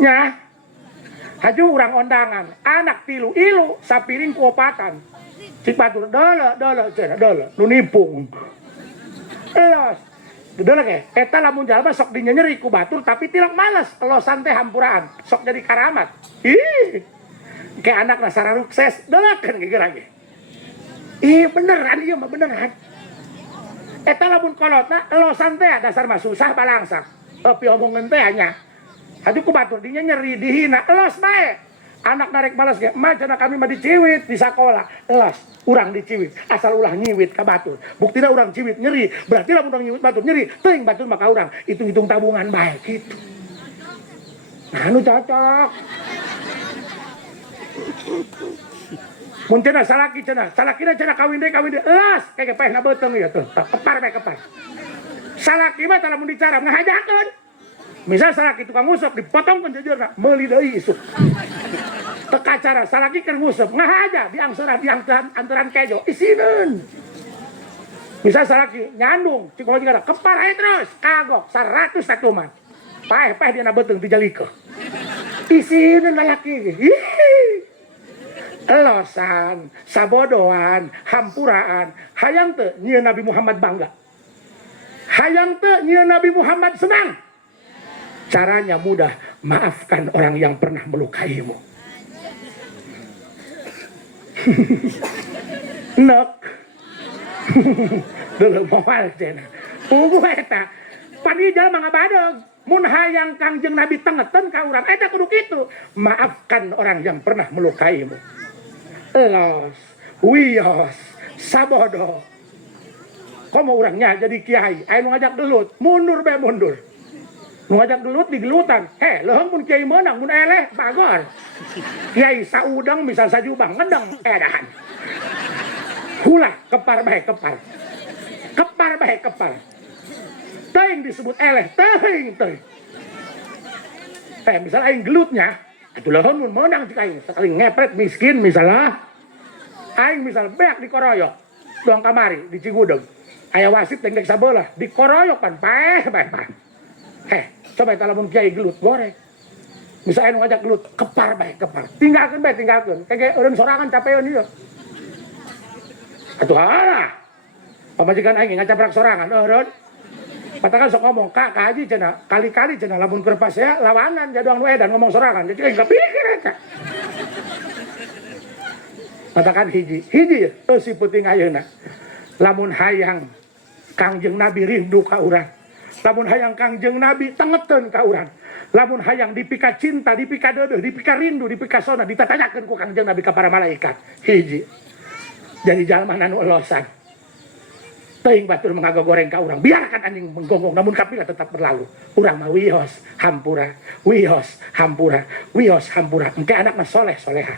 Nya. Haju urang ondangan, anak tilu ilu sapiring ku opatan. Cik batur deuleu cenah deuleu nu nipung. Elos. Deuleu ge, eta lamun jalma sok dinya nyeri ku batur tapi tilok males elosan teh hampuraan, sok jadi karamat. Ih. Kayak anak nasara sukses, deuleukeun gegeura ge. Ih beneran ieu mah beneran. Eta lamun kolotna elosan teh dasar mah susah balangsak. Tapi omongan teh nya. Haju ku batur dinya nyeri dihina, elos bae. Anak narek balas ge, mah cenah kami mah diciwit di sakola. Elos, urang diciwit, asal ulah nyiwit ka batur. Buktina urang ciwit nyeri, berarti lamun urang nyiwit batur nyeri, teuing batur mah ka urang, hitung-hitung tabungan bae kitu. Nah, anu cocok. Mun cenah salakina cenah kawin deui, elos, kege paehna beuteung ieu tuh, kepar bae kepar. Salaki mah tah lamun dicara ngahajakeun. Misal salaki tukang ngusap dipotongkeun jejeurna, meuli deui isuk. Teka cara salaki keur ngusap, ngahaja diangseurah diantaran kejo, isineun. Misal salaki nyandung, psikologi kada kepar ae terus, kagok 100 satuman. Paeh dina beuteung dijalikeun. Isineun lalaki ge. Elosan, sabodohan, hampuraan, hayang teu nyieun Nabi Muhammad bangga. Hayang teu nyieun Nabi Muhammad senang. Caranya mudah, maafkan orang yang pernah melukaimu. Nek. Dulu moal cenah. Puguh eta. Pan ieu jalma ngabadog. Mun hayang Kangjeng Nabi tengeten ka urang eta kudu kitu. Maafkan orang yang pernah melukaimu. Elos, wios, sabodo. Komo urangnya jadi kiai, aya nu ngajak gelut, mundur be mundur. Nu ngajak gelut digelutan. Leuheung mun kiai meunang, mun eleh bagor. Kiai saudang misal sajubang ngedeng edahan. Hulah kepar bae kepar. Kepar bae kepar. Teuing disebut eleh, teuing. Misal aing gelutnya, atuh leuheung mun meunang cik aing, sekali ngepret miskin misalnya. Aing misal beak dikoroyok. Doang kamari di Cigudeg. Aya wasit dengdek sabelah, dikoroyok pan paeh bae pan. Coba eta lamun kiai gelut goreng. Misal anu ngajak gelut, kepar bae kepar. Tinggalkeun bae tinggalkeun. Kege eureun sorangan capeun ieu. Atuh halah. Pamajikan aing ngacaprak sorangan eureun. Katakan sok ngomong kak haji cenah kali-kali cenah lamun keur pas ya lawanan jadoang nu edan ngomong sorangan jadi enggak pikir eta. Katakan hiji ya si puting ayeuna. Lamun hayang Kangjeng Nabi rindu ka urang. Lamun hayang Kangjeng Nabi tengeteun ka urang. Lamun hayang dipika cinta, dipika deudeuh, dipika rindu, dipika sona ditatanyakeun ku Kangjeng Nabi ka para malaikat. Hiji. Jadi jalma anu elosan. Teuing batur mangagogoreng ka urang. Biarkan anjing menggonggong namun kapila tetap berlalu. Urang mah wios hampura, wios hampura, wios hampura. Engke anak mah soleh soleha.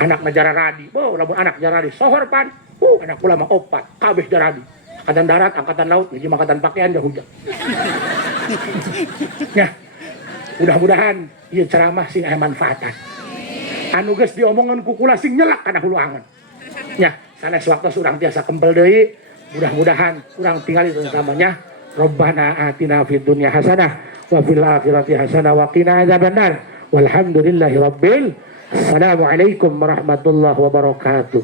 Anak mah jararadi. Oh, lamun anak jararadi sohor pan. Anak kula mah opat, kabeh jaradi. Angkatan darat, angkatan laut, hiji angkatan pakaian dah hujan. Ya. Mudah-mudahan ieu ceramah sing aya manfaatan. Anu geus diomongkeun ku kula sing nyelak kana hulu angen. Ya, sanes waktu urang tiasa kempel deui. Mudah-mudahan kurang tinggal itu namanya Rabbana atina fid dunya hasanah wa fil akhirati hasanah wa qina adzabannar walhamdulillahi rabbil. Assalamualaikum warahmatullahi wabarakatuh.